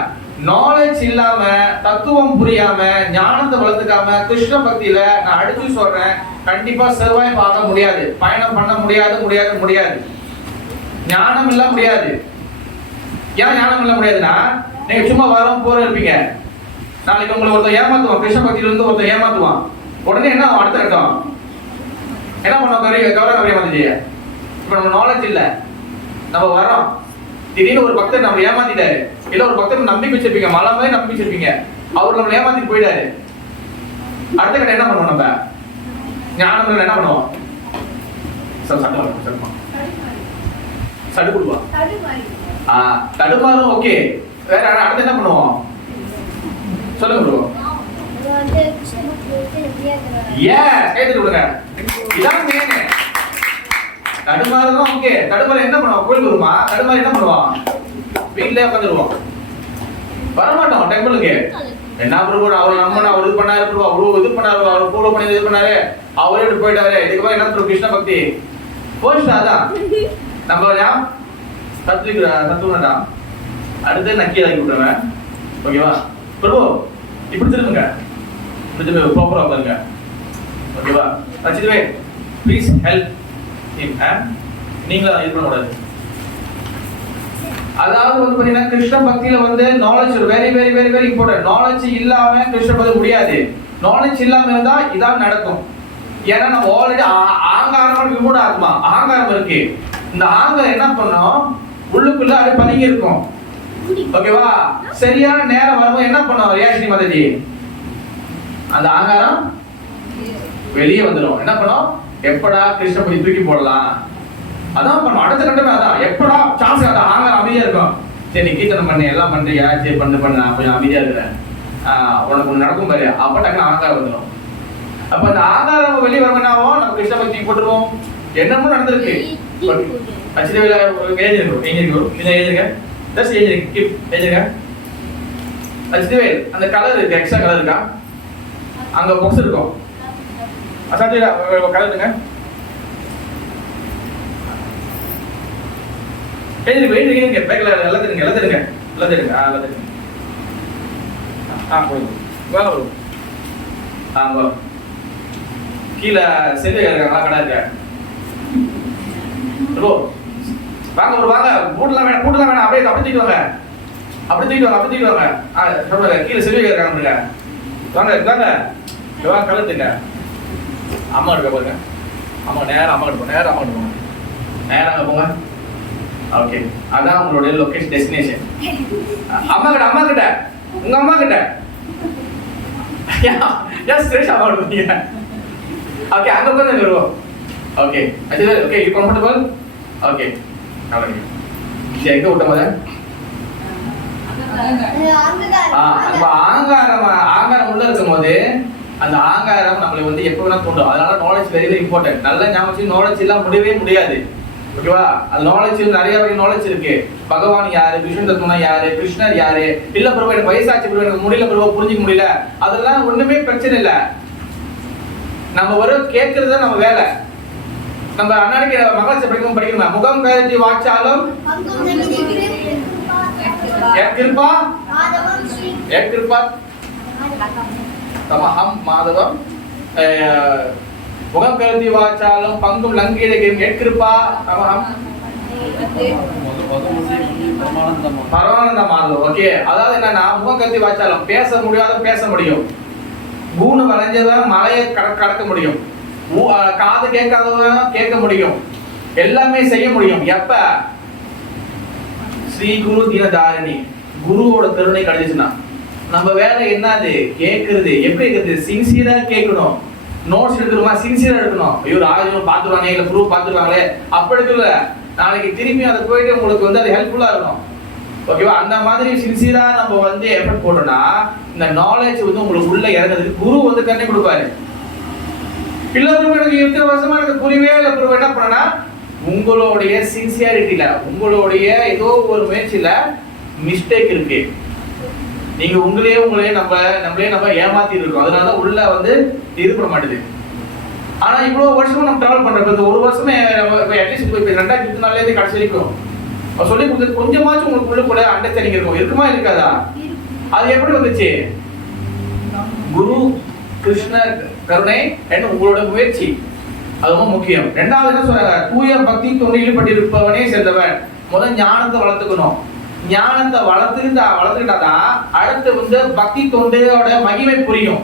நாலேஜ் இல்லாம, தத்துவம் புரியாம, ஞானத்தை வளர்த்துக்காம கிருஷ்ண பக்தியில நான் அடிச்சு சொல்றேன், கண்டிப்பா சர்வைவ் ஆக முடியாது, பயணம் பண்ண முடியாது. ஞானம் இல்ல முடியாது. ஏன் ஞானம் இல்ல முடியாதுன்னா, நீங்க சும்மா வரோம் போற இருப்பீங்க. நாளைக்கு உங்களை ஒருத்தர் ஏமாத்துவான், கிருஷ்ண பக்தியில இருந்து ஒருத்தர் ஏமாத்துவான். உடனே என்ன அடுத்த கட்டம் என்ன பண்ணுவோம்? கௌரவ ஏமாத்திட்டிய. இப்ப நம்ம நாலேஜ் இல்ல, நம்ம வரோம், திடீர்னு ஒரு பக்தர் நம்ம ஏமாத்திட்டாரு. இல்ல ஒரு பக்தர் நம்பிக்கை வச்சிருப்பீங்க, மலை மாதிரி நம்பிக்கை வச்சிருப்பீங்க, அவர் நம்ம ஏமாத்திட்டு போயிட்டாரு. அடுத்த கட்டம் என்ன பண்ணுவோம்? நம்ம ஞானம் என்ன பண்ணுவோம்? சடுகுடுவா தடுமாறும். ஓகே, வேற அடுத்து என்ன பண்ணுவோம்? சொல்லுங்க ப்ரோ. தடுமாறும். ஓகே, தடுமாறு என்ன பண்ணுவோம்? கோயில் வருமா? தடுமாறு என்ன பண்ணுவோம்? வீட்டிலே உட்காந்துருவோம், வரமாட்டோம் டெம்பிளுக்கு. என்ன ப்ரோ அவர் நம்ம அவர் இது பண்ணாரு ப்ரோ, அவரு இது பண்ணாரு, அவர் ஃபாலோ பண்ணி இது பண்ணாரு, அவரே இப்படி போயிட்டாரு. இதுக்கு என்ன ப்ரோ கிருஷ்ண பக்தி போயிடுச்சு. அதான் நம்ம தத்துவம்டா. அடுத்து நக்கி ஆகி விட்டுருவேன். ஓகேவா பிரபு? இப்படி திரும்புங்க, இப்படி திரும்ப ப்ராப்பரா பாருங்க. ஓகேவா? ரச்சிதவே ப்ளீஸ் ஹெல்ப் ஹிம். நீங்களா இது பண்ண கூடாது. அதாவது வந்து பாத்தீங்கன்னா கிருஷ்ண பக்தியில வந்து knowledge very very very very important. Knowledge இல்லாம கிருஷ்ண பக்தி முடியாது. நாலேஜ் இல்லாம இருந்தா இதான் நடக்கும். ஏன்னா நம்ம ஆல்ரெடி ஆங்காரம் விமூட ஆத்மா, அகங்காரம் இருக்கு. இந்த ஆங்காரம் என்ன பண்ணும்? உள்ளுக்குள்ள அது பதுங்கி இருக்கும். ஓகேவா? சரியான நேரம் வரும்போது என்ன பண்ணும் ரியாக்ஷன் மாதாஜி? அந்த ஆங்காரம் வெளியே வந்துடும். என்ன பண்ணும்? எப்படா கிருஷ்ண பக்தி தூக்கி போடலாம், அதான் பண்ணும். அடுத்த கட்டமே அதான். எப்படா சான்ஸ் அதான் ஆங்காரம் அமைதியா இருக்கும். சரி, நீ கீர்த்தனம் பண்ணி எல்லாம் பண்றியா, சரி பண்ணு நான் கொஞ்சம் அமைதியா இருக்கிறேன், உனக்கு ஒண்ணு நடக்கும் பாரு, அப்ப டக்குனு ஆங்காரம் வந்துடும். அப்ப அந்த ஆங்காரம் வெளியே வரும், என்ன ஆகும்? நம்ம கிருஷ்ண பக்தி போட்டுருவோம். என்னமோ நடந்திருக்கு. அச்சிதவில எழுதிருக்கோம், எழுதிருக்கோம், எழுதிருக்க ஜஸ்ட் எழுதிருங்க, கீப் எழுதிருங்க. சித்துவேல் அந்த கலர் இருக்கு, எக்ஸ்ட்ரா கலர் இருக்கா? அங்க பாக்ஸ் இருக்கும். அசாத்தியா கலர் இருங்க. எழுதிருங்க பேக்ல எல்லாம் தெரியுங்க, எல்லாம் தெரியுங்க, எல்லாம் தெரியுங்க. எல்லாம் தெரியுங்க. போடுங்க. வாங்க வரும். வா. கீழே செல்வி இருக்காங்களா? கடை இருக்க. வாங்க ஒரு வாங்க. பூட்டெல்லாம் வேணாம். அப்படியே தூக்கிட்டு வாங்க. அப்படி தூக்கிட்டு வாங்க. சொல்லுங்க. கீழே செல்வி இருக்காங்க. வாங்க. கலத்துங்க. அம்மா இருக்க பாருங்க. அம்மா நேரம் அம்மா கிட்ட நேரம் போங்க. ஓகே, அதான் உங்களுடைய லொகேஷன் டெஸ்டினேஷன். அம்மா கிட்ட உங்க அம்மா கிட்ட ஏன் ஸ்ட்ரெஸ் ஆகாடுவீங்க? ஓகே, அங்க உட்காந்து வருவோம். Okay Ajay, okay you comfortable? Okay கவனிங்க. எங்க விட்ட போத நம்ம ஆங்காரம் உள்ள இருக்கும் போது அந்த ஆங்காரம் நம்மளை வந்து எப்போ வேணா தோன்றும். அதனால நாலேஜ் வெரி வெரி இம்பார்ட்டன்ட். நல்லா ஞாபகம், நாலேஜ் எல்லாம் முடியவே முடியாது. ஓகேவா? அது நாலேஜ் நிறைய வகை நாலேஜ் இருக்கு. பகவான் யாரு, விஷ்ணு தத்துவனா யாரு, கிருஷ்ணர் யாரு, இல்ல பிரபு எனக்கு வயசாச்சு பிரபு எனக்கு முடியல பிரபு புரிஞ்சிக்க முடியல, அதெல்லாம் ஒண்ணுமே பிரச்சனை இல்ல. நம்ம ஒரு கேட்கறது நம்ம வேலை. நம்ம அண்ணாடிக்கு மகாசை படிக்கணுமா? முகம் கருதி வாச்சாலும் கிருபா தமஹம் மாதவம் முகம் கருதி வாச்சாலும் பங்கும் லங்கீரகிரும் எட்கிருப்பா தமஹம் பரமானந்த மாதவம். ஓகே, அதாவது என்னன்னா முகம் கருதி வாச்சாலும் பேச முடியாத பேச முடியும், பூனை வளைஞ்சவன் மலையை கடக்க முடியும், காது கேட்காதவன் கேட்க முடியும், எல்லாமே செய்ய முடியும். எப்ப ஸ்ரீ குரு தீனதாரிணி குருவோட கருணை கிடைச்சுன்னா நம்ம வேலை என்னது? கேட்கறது. எப்படி கேட்கறது? சின்சியரா கேட்கணும். நோட்ஸ் எடுக்கணுமா? சின்சியரா எடுக்கணும். ஐயோ ராஜும் பாத்துருவாங்க, இல்ல ப்ரூஃப் பாத்துருவாங்களே அப்படி இருக்குல்ல, நாளைக்கு திருப்பி அதை போயிட்டு உங்களுக்கு வந்து அது ஹெல்ப்ஃபுல்லா இருக்கணும். ஓகேவா? அந்த மாதிரி சின்சியரா நம்ம வந்து எஃபர்ட் போட்டோம்னா இந்த நாலேஜ் வந்து உங்களுக்கு உள்ள இறங்குறதுக்கு குரு வந்து கண்ணை கொடுப்பாரு. இல்ல ப்ரூஃப் எனக்கு எத்தனை வருஷமா எனக்கு புரியவே இல்லை ப்ரூஃப் என்ன பண்ணனா உங்களுடைய சின்சியாரிட்டில உங்களுடைய ஏதோ ஒரு முயற்சியில மிஸ்டேக் இருக்கு. நீங்க உங்களே நம்ம ஏமாத்தி இருக்கோம். அதனால உள்ள வந்து இது பண்ண மாட்டேது. ஆனா இவ்வளவு வருஷமும் நம்ம டிராவல் பண்றப்ப இந்த ஒரு வருஷமே அட்லீஸ்ட் இப்போ 2024 இருந்து கடைசி வரைக்கும் சொல்லி கொடுத்தது கொஞ்சமாச்சும் உங்களுக்கு உள்ள கூட அண்டர்ஸ்டாண்டிங் இருக்கும். இருக்குமா இருக்காதா? அது எப்படி வந்துச்சு? குரு கிருஷ்ண கருணை என்ன உங்களோட முயற்சி, அது ரொம்ப முக்கியம். ரெண்டாவது என்ன சொல்றாங்க? தூய பக்தி தொண்டு ஈடுபட்டிருப்பவனே சேர்ந்தவன். முதல் ஞானத்தை வளர்த்துக்கணும். ஞானத்தை வளர்த்துக்கிட்டாதான் அடுத்து வந்து பக்தி தொண்டோட மகிமை புரியும்.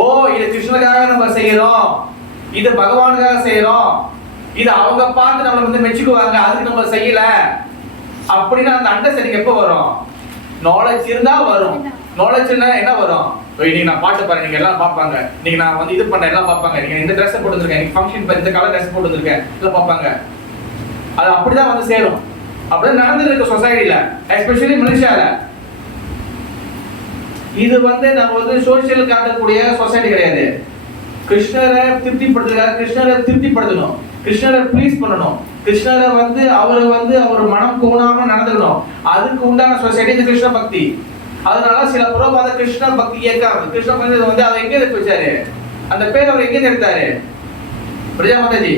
ஓ, இது கிருஷ்ணனுக்காக நம்ம செய்யறோம், இது பகவானுக்காக செய்யறோம், இது அவங்க பார்த்து நம்மளை வந்து மெச்சுக்குவாங்க, அதுக்கு நம்ம செய்யல அப்படின்னு அந்த அண்டர்ஸ்டாண்டிங் எப்போ வரும்? நாலேஜ் இருந்தா வரும். நாலேஜ் என்ன வரும்? நீங்க நான் பாட்டு பாரு, நீங்க எல்லாம் பார்ப்பாங்க, நீங்க நான் வந்து இது பண்ண எல்லாம் பார்ப்பாங்க, நீங்க இந்த ட்ரெஸ் போட்டு வந்திருக்கேன், நீங்க ஃபங்க்ஷன் இந்த கலர் ட்ரெஸ் போட்டு வந்திருக்கேன் எல்லாம் பார்ப்பாங்க. அது அப்படிதான் வந்து சேரும். அப்படிதான் நடந்துட்டு இருக்கு சொசைட்டில, எஸ்பெஷலி மலேசியால. இது வந்து நம்ம வந்து சோசியல் காட்டக்கூடிய சொசைட்டி கிடையாது. கிருஷ்ணரை திருப்திப்படுத்தணும், கிருஷ்ணரை ப்ளீஸ் பண்ணணும், கிருஷ்ணரை வந்து அவர் மனம் கோணாம நடந்துக்கணும். அதுக்கு உண்டான சொசைட்டி இந்த கிருஷ்ண பக்தி. அதனால சில புறப்பாத கிருஷ்ண பக்தி இயக்கம் கிருஷ்ண பக்தி வந்து அவர் எங்க எடுத்து வச்சாரு? அந்த பேர் அவர் எங்க எடுத்தாரு? பிரஜா மாதாஜி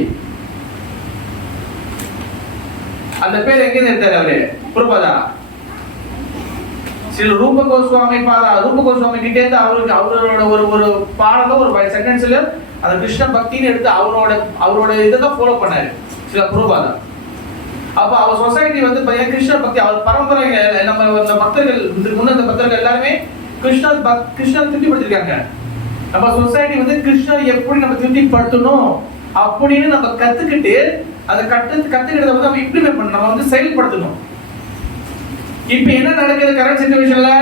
அந்த பேர் எங்க எடுத்தாரு அவரு? புறப்பாதா சில ரூப கோஸ்வாமி கிட்ட இருந்து அவரோட ஒரு பாடல ஒரு சென்டென்ஸ்ல அந்த கிருஷ்ண பக்தின்னு எடுத்து அவரோட இதை ஃபாலோ பண்ணாரு சில புறப்பாதா. அப்ப அவர் சொசைட்டி வந்து பாத்தீங்கன்னா கிருஷ்ண பக்தி, அவர் பரம்பரை நம்ம பக்தர்கள் முன்ன பக்தர்கள் எல்லாருமே கிருஷ்ணர் திருப்திப்படுத்திருக்காங்க. நம்ம சொசைட்டி வந்து கிருஷ்ணர் எப்படி நம்ம திருப்திப்படுத்தணும் அப்படின்னு நம்ம கத்துக்கிட்டு அதை கத்துக்கிட்டதை வந்து நம்ம இம்ப்ளிமெண்ட் பண்ணணும், நம்ம வந்து செயல்படுத்தணும். இப்ப என்ன நடக்குது கரண்ட் சிச்சுவேஷன்ல?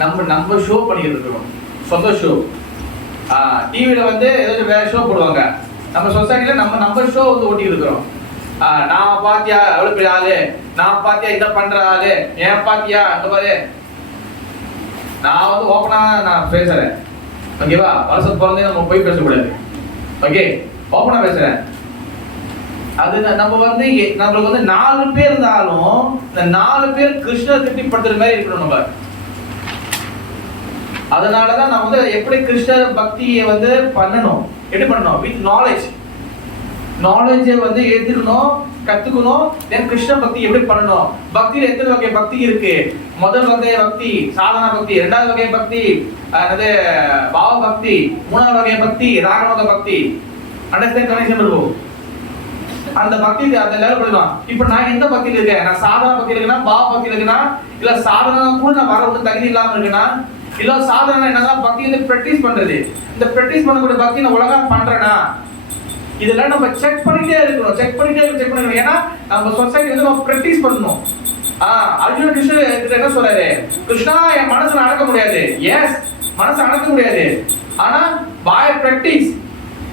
நம்ம ஷோ பண்ணிட்டு இருக்கோம், சொந்த ஷோ. டிவில வந்து ஏதாச்சும் வேற ஷோ போடுவாங்க, நம்ம சொசைட்டில நம்ம ஷோ வந்து ஓட்டிட்டு இருக்கிறோம். நான் பாத்தியா எவ்வளவு பெரிய ஆளு, நான் பாத்தியா இத பண்ற ஆளு, ஏன் பாத்தியா அங்க பாரு. நான் வந்து ஓப்பனா நான் பேசுறேன், ஓகேவா? வருஷம் பிறந்தே நம்ம போய் பேசக்கூடாது, ஓகே? ஓப்பனா பேசுறேன். அது நம்ம வந்து நம்மளுக்கு வந்து 4 பேர் இருந்தாலும் இந்த 4 பேர் கிருஷ்ணர் திருப்திப்படுத்துற மாதிரி இருக்கணும் நம்ம. அதனாலதான் நம்ம வந்து எப்படி கிருஷ்ணர் பக்தியை வந்து பண்ணணும், எப்படி பண்ணணும், வித் நாலேஜை வந்து எடுத்துக்கணும், கத்துக்கணும். தென் கிருஷ்ண பக்தி எப்படி பண்ணணும். பக்தியில எத்தனை வகை பக்தி இருக்கு? முதல் வகை பக்தி சாதனா பக்தி, இரண்டாவது வகை பக்தி பாவ பக்தி, மூணாவது வகை பக்தி ராகவக பக்தி. அண்டர்ஸ்டாண்ட் கனெக்ஷன் இருக்கும். அந்த பக்தி அந்த லெவல் பண்ணலாம். இப்போ நான் எந்த பக்தியில இருக்கேன்? நான் சாதனா பக்தியில இருக்கேனா, பாவ பக்தியில இருக்கேனா, இல்ல சாதனா கூட நான் வர ஒன்றும் தகுதி இல்லாம இருக்கேனா, இல்ல சாதனா என்னதான் பக்தி வந்து பிராக்டிஸ் பண்றது, இந்த பிராக்டிஸ் பண்ணக்கூடிய பக்தி நான் ஒழுங்கா பண்றேனா, இதெல்லாம் நம்ம செக் பண்ணிட்டே இருக்கணும். ஏன்னா நம்ம சொசைட்டி வந்து நம்ம பிராக்டிஸ் பண்ணணும். அர்ஜுன கிருஷ்ணர் என்ன சொல்றாரு? கிருஷ்ணா என் மனசுல அடக்க முடியாது. எஸ், மனசை அடக்க முடியாது. ஆனா பை பிராக்டிஸ்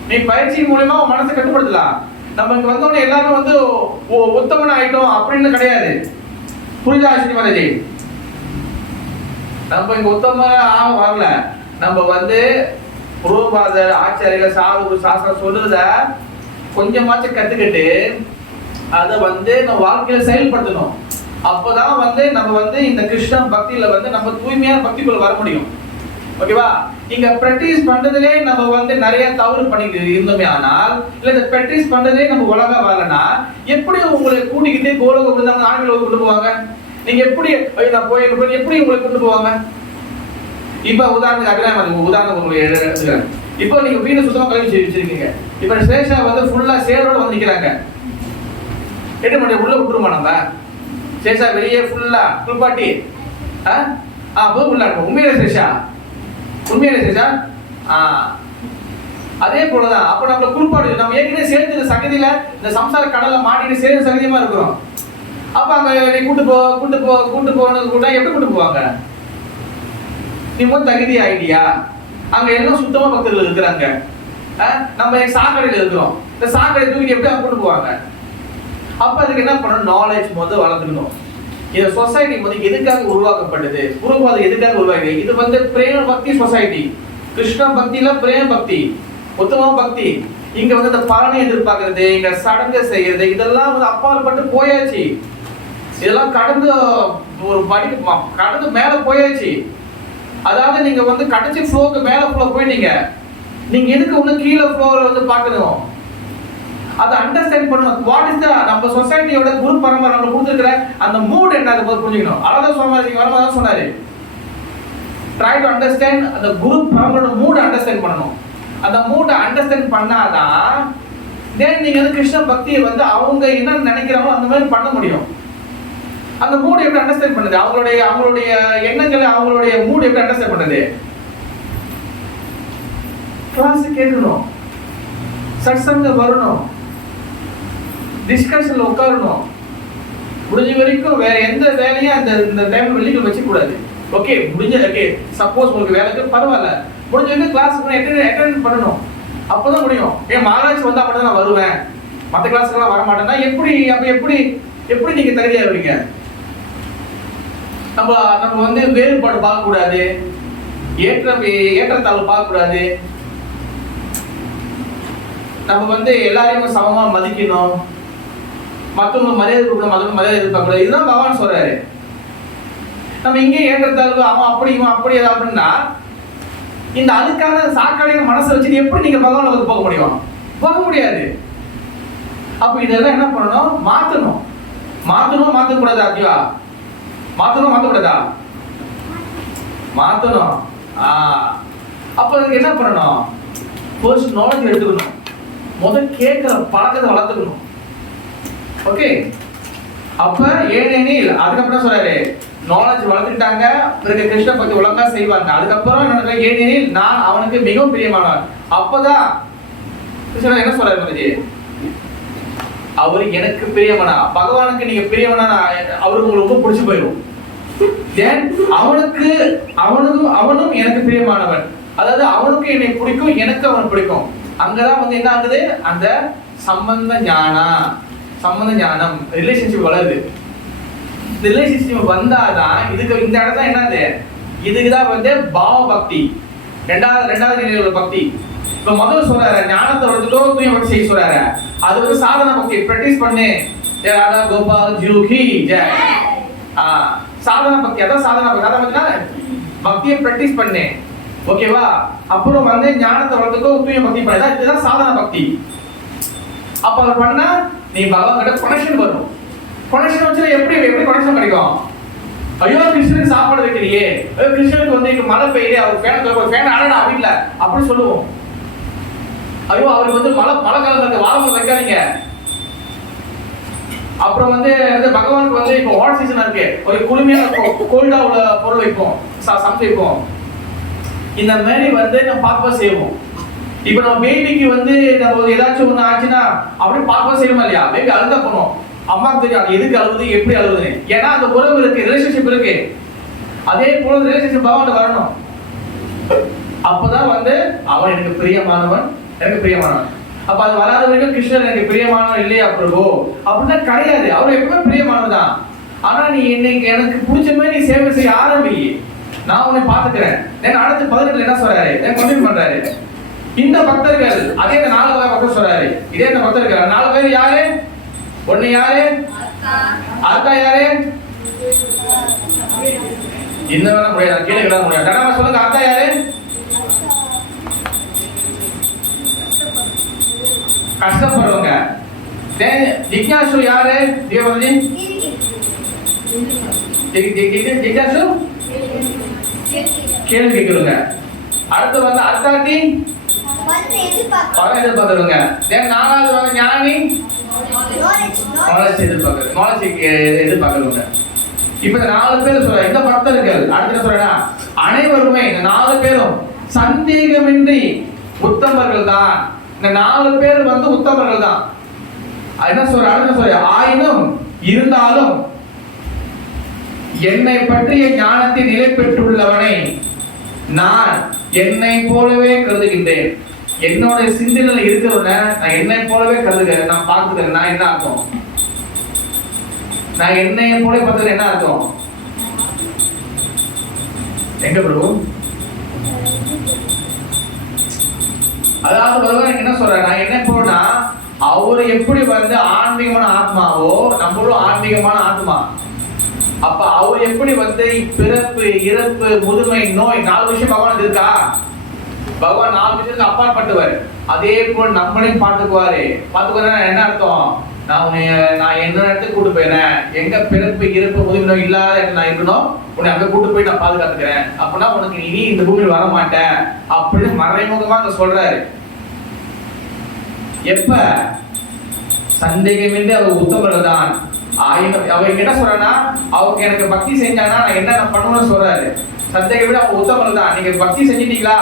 நீ பயிற்சி மூலமா உன் மனசை கட்டுப்படுத்தலாம். நமக்கு வந்தோடனே எல்லாரும் வந்து உத்தமன் ஆயிட்டோம் அப்படின்னு கிடையாது. புரியுதா ஸ்ரீமதி? நம்ம இங்க உத்தம வரல. நம்ம வந்து புரோபாதர் ஆச்சாரியர்கள் சாது சாஸ்திரம் சொல்றத கொஞ்சமாச்சும் கத்துக்கிட்டு அதை வந்து நம்ம வாழ்க்கையில செயல்படுத்தணும். அப்பதான் வந்து நம்ம வந்து இந்த கிருஷ்ண பக்தியில வந்து நம்ம தூய்மையான பக்திக்குள்ள வர முடியும். ஓகேவா? இங்க பிராக்டிஸ் பண்றதுலே நம்ம வந்து நிறைய தவறு பண்ணிட்டு இருந்தோமே, ஆனால் இல்ல இந்த பிராக்டிஸ் பண்றதே நம்ம ஒழுங்கா வரலன்னா எப்படி உங்களை கூட்டிக்கிட்டு கோலோக விருந்தாங்க ஆண்களை கொண்டு போவாங்க? நீங்க எப்படி நான் போய் எப்படி உங்களை கொண்டு போவாங்க? இப்ப உதாரணத்துக்கு உதாரணம் உங்களுக்கு எடுத்துக்கிறேன். இப்போ நீங்க வீடு சுத்தமா கழுவி வச்சிருக்கீங்க. இப்ப சேஷா வந்து ஃபுல்லா சேரோட வந்து நிக்கிறாங்க. என்ன பண்ணி உள்ள விட்டுருமா? நம்ம சேஷா வெளியே ஃபுல்லா குளிப்பாட்டி போய் உள்ள இருக்கும். உண்மையில சேஷா அதே போலதான். அப்ப நம்மள குளிப்பாடு நம்ம ஏற்கனவே சேர்ந்து சகதியில இந்த சம்சார கடல்ல மாட்டிட்டு சேர்ந்து சகதியமா இருக்கிறோம். அப்ப அங்க நீ கூட்டு போனது கூட எப்படி கூட்டு போவாங்க? நீ முதல் தகுதி ஆயிட்டியா? அங்க எல்லாம் சுத்தமா பக்தர்கள் இருக்கிறாங்க. நம்ம சாக்கடையில இருக்கிறோம். இந்த சாக்கடை தூக்கி எப்படி அங்க கொண்டு போவாங்க? அப்ப அதுக்கு என்ன பண்ணணும்? நாலேஜ் முதல் வளர்த்துக்கணும். இந்த சொசைட்டி வந்து எதுக்காக உருவாக்கப்பட்டது? குருபாதம் எதுக்காக உருவாக்கி? இது வந்து பிரேம பக்தி சொசைட்டி. கிருஷ்ண பக்தியில பிரேம பக்தி, உத்தம பக்தி. இங்க வந்து இந்த பலனை எதிர்பார்க்கறது, இங்க சடங்கு செய்யறது, இதெல்லாம் வந்து அப்பாற்பட்டு போயாச்சு. இதெல்லாம் கடந்து ஒரு படி கடந்து மேல போயாச்சு. அதாவது நீங்க வந்து கடைசி ஃப்ளோருக்கு மேல ஃப்ளோ போயிட்டீங்க. நீங்க எதுக்கு ஒண்ணு கீழே ஃப்ளோல வந்து பார்க்கணும்? அதை அண்டர்ஸ்டாண்ட் பண்ணணும். வாட் இஸ் த நம்ம சொசைட்டியோட குரு பரம்பரை நம்ம கொடுத்துருக்கிற அந்த மூட் என்ன, அதை புரிஞ்சுக்கணும். அதான் சுவாமி வரமாதான் சொன்னாரு, ட்ரை டு அண்டர்ஸ்டாண்ட் அந்த குரு பரம்பரையோட மூட் அண்டர்ஸ்டாண்ட் பண்ணணும். அந்த மூட்டை அண்டர்ஸ்டாண்ட் பண்ணாதான் தென் நீங்க வந்து கிருஷ்ண பக்தியை வந்து அவங்க என்ன நினைக்கிறாங்களோ அந்த மாதிரி பண்ண முடியும். அந்த மூட் எப்படி அண்டர்ஸ்டாண்ட் பண்ணுது? அவங்களுடைய எண்ணங்களை, அவங்களுடைய மூட் எப்படி அண்டர்ஸ்டாண்ட் பண்ணுது? கிளாஸ் கேட்கணும், சத்சங்க வரணும், டிஸ்கஷன்ல உட்காரணும். முடிஞ்ச வரைக்கும் வேற எந்த வேலையும் இந்த டைம் வெளியில வச்சு கூடாது. ஓகே சப்போஸ் உங்களுக்கு வேலைக்கு பரவாயில்ல, முடிஞ்ச வரைக்கும் கிளாஸ் அட்டெண்ட் பண்ணணும். அப்பதான் முடியும். மகாராஜ் வந்தா மட்டும் நான் வருவேன், மற்ற கிளாஸ்க்கெல்லாம் வர மாட்டேன்னா எப்படி நீங்க தகுதியாகிறீங்க? நம்ம வந்து வேறுபாடு பார்க்க கூடாது, ஏற்றத்தாழ்வு பார்க்க கூடாது. நம்ம வந்து எல்லாரையும் சமமா மதிக்கணும், மற்றவங்க மரியாதை கொடுக்கணும், மற்றவங்க மரியாதை எதிர்பார்க்க கூடாது. இதுதான் பகவான் சொல்றாரு. நம்ம இங்கே ஏற்றத்தாழ்வு அவன் அப்படி இவன் அப்படி அப்படின்னா இந்த அதுக்கான சாக்கடையை மனசை வச்சுட்டு எப்படி நீங்க பகவானை வந்து போக முடியும்? போக முடியாது. அப்ப இதெல்லாம் என்ன பண்ணணும்? மாத்தக்கூடாதா? அப்படியா மாத்தக்கூடாதா? மாத்தணும். அப்ப அதுக்கு என்ன பண்ணணும்? ஃபர்ஸ்ட் நாலேஜ் எடுத்துக்கணும். முதல் கேட்கிற பழக்கத்தை வளர்த்துக்கணும். ஓகே, அப்ப ஏனெனில் அதுக்கப்புறம் சொல்றாரு, நாலேஜ் வளர்த்துக்கிட்டாங்க, பிறகு கிருஷ்ண பக்தி ஒழுங்கா செய்வாங்க. அதுக்கப்புறம் என்ன? ஏனெனில் நான் அவனுக்கு மிகவும் பிரியமானவன். அப்பதான் கிருஷ்ணன் என்ன சொல்றாரு மதிஜி? அவரு எனக்கு பிரியமானா, பகவானுக்கு நீங்க பிரியமானா அவருக்கு உங்களுக்கு ரொம்ப பிடிச்சு போயிடும். அவனும் எனக்கு பிரியமானவன். அதாவது அவனுக்கு என்னை பிடிக்கும், எனக்கு அவன் பிடிக்கும். அங்கதான் வந்து என்ன ஆகுது? அந்த சம்பந்த ஞானம் ரிலேஷன்ஷிப் வளருது. இந்த ரிலேஷன்ஷிப் வந்தாதான் இதுக்கு இந்த இடத்துல என்னது? இதுக்குதான் வந்து பாவ பக்தி, ரெண்டாவது நிலையில பக்தி. இப்ப முதல்ல சொல்றாரு ஞானத்தை வளர்த்துட்டோ தூய பக்தி செய்ய சொல்றாரு. அது வந்து சாதன பக்தி. பிராக்டிஸ் பண்ணு. ஜெய ராதா கோபால் ஜூஹி ஜெய். சாதன பக்தி. அதான் சாதன பக்தி. அதான் பத்தினா பக்தியை பிராக்டிஸ் பண்ணு. ஓகேவா? அப்புறம் வந்து ஞானத்தை வளர்த்துக்கோ, தூய பக்தி பண்ணு. இதுதான் சாதன பக்தி. அப்ப அதை பண்ணா நீ பகவான் கிட்ட கனெக்ஷன் வரும். கனெக்ஷன் வச்சா எப்படி கனெக்ஷன் கிடைக்கும்? ஐயோ கிருஷ்ணனுக்கு சாப்பாடு வைக்கலையே, ஐயோ கிருஷ்ணனுக்கு வந்து இங்க மழை பெய்யுது, அவர் ஃபேன் அடடா வீட்டுல அப்படின்னு சொல்லுவோம். ஐயோ அவருக்கு வந்து மழை காலம் இருக்கு, வாழை வைக்காதீங்க. அப்புறம் வந்து பகவானுக்கு வந்து இப்போ ஹாட் சீசன் இருக்கு, ஒரு குளுமையான கோல்டா உள்ள பொருள் வைப்போம், சமைச்சு வைப்போம். இந்த மாதிரி வந்து நம்ம பார்க்க செய்வோம். இப்போ நம்ம பேபிக்கு வந்து நம்ம ஏதாச்சும் ஒண்ணு ஆச்சுன்னா அப்படியே பார்க்க செய்யணுமா இல்லையா? பேபி அழுத போனோம், அம்மாக்கு தெரியும் அது எதுக்கு அழுகுது, எப்படி அழுகுதுன்னு. ஏன்னா அந்த உறவு இருக்கு, ரிலேஷன்ஷிப் இருக்கு. அதே போல ரிலேஷன்ஷிப் பகவான் வரணும். அப்பதான் வந்து அவன் எனக்கு பிரியமானவன், எனக்கு பிரியமானவன். அப்ப அது வராத வரைக்கும் கிருஷ்ணன் எனக்கு பிரியமானவன் இல்லையா பிரபு அப்படின்னா கிடையாது. அவர் எப்பவுமே பிரியமானவன் தான். ஆனா நீ இன்னைக்கு எனக்கு பிடிச்ச மாதிரி நீ சேவை செய்ய ஆரம்பி, நான் உன்னை பாத்துக்கிறேன். அடுத்து 18 என்ன சொல்றாரு, கண்டினியூ பண்றாரு. இந்த பக்தர்கள் அதே 4 வகை பக்தர் சொல்றாரு. இதே இந்த பக்தர்கள் 4 பேர் யாரு? ஒண்ணு யாரு? அக்கா யாரு? இந்த வேணா முடியாது, கீழே கிட முடியாது. கடமை சொல்லுங்க. அக்கா யாரு? கஷ்டப்படுறவங்க. ஜிக்யாசு யாரு? தேவதி ஜிக்யாசு கேள்வி கேட்கிறவங்க. அடுத்து வந்து அர்த்தாத்தி பலன் எதிர்பார்க்கிறவங்க. நாலாவது வந்து ஞானி நாலேஜ் எதிர்பார்க்கிறவங்க. இப்ப இந்த 4 பேர் சொல்ற இந்த பக்தர்கள். அடுத்து சொல்றா அனைவருமே இந்த 4 பேரும் சந்தேகமின்றி உத்தமர்கள் தான். இந்த 4 பேர் வந்து உத்தமர்கள் தான். என்ன சொல்ற? அடுத்து சொல்ற ஆயினும் இருந்தாலும் என்னை பற்றிய ஞானத்தை நிலை பெற்றுள்ளவனை நான் என்னை போலவே கருதுகின்றேன். என்னோட சிந்தனையில இருக்கிறவன நான் என்னை போலவே கருதுகிறேன், நான் பார்த்துக்கிறேன். நான் என்ன அர்த்தம்? நான் என்னை போல பார்த்துக்கிறேன் என்ன அர்த்தம்? எங்க பிரபு? அதாவது பகவான் என்ன சொல்ற, நான் என்ன போனா அவரு எப்படி வந்து ஆன்மீகமான ஆத்மாவோ நம்மளும் ஆன்மீகமான ஆத்மா. அப்ப அவர் எப்படி வந்து பிறப்பு இறப்பு முதுமை நோய் 4 விஷயம் பகவான் இருக்கா? பகவான் 4 விஷயத்துக்கு அப்பாற்பட்டவர். அதே போல் நம்மளையும் பார்த்துக்குவாரு. என்ன அர்த்தம்? நான் என்ன இடத்துக்கு கூட்டு போயிறேன், எங்க பிறப்பு இறப்பு முதுமை நோய் இல்லாத இடத்துல நான் இருக்கணும், உன்னை அங்க கூட்டு போய் நான் பாதுகாத்துக்கிறேன். அப்படின்னா உனக்கு இனி இந்த பூமியில் வர மாட்டேன் அப்படின்னு மறைமுகமா அங்க சொல்றாரு. எப்ப? சந்தேகமின்றி அவர் உத்தமர்கள் தான். அவங்க என்ன சொல்றா, அவங்க எனக்கு பக்தி செஞ்சாங்கன்னா நான் என்ன பண்ணுவேன்னு சொல்றாரு. சந்தேகமின்றி அவங்க உத்தமர்கள் தான். நீங்க பக்தி செஞ்சிட்டீங்களா?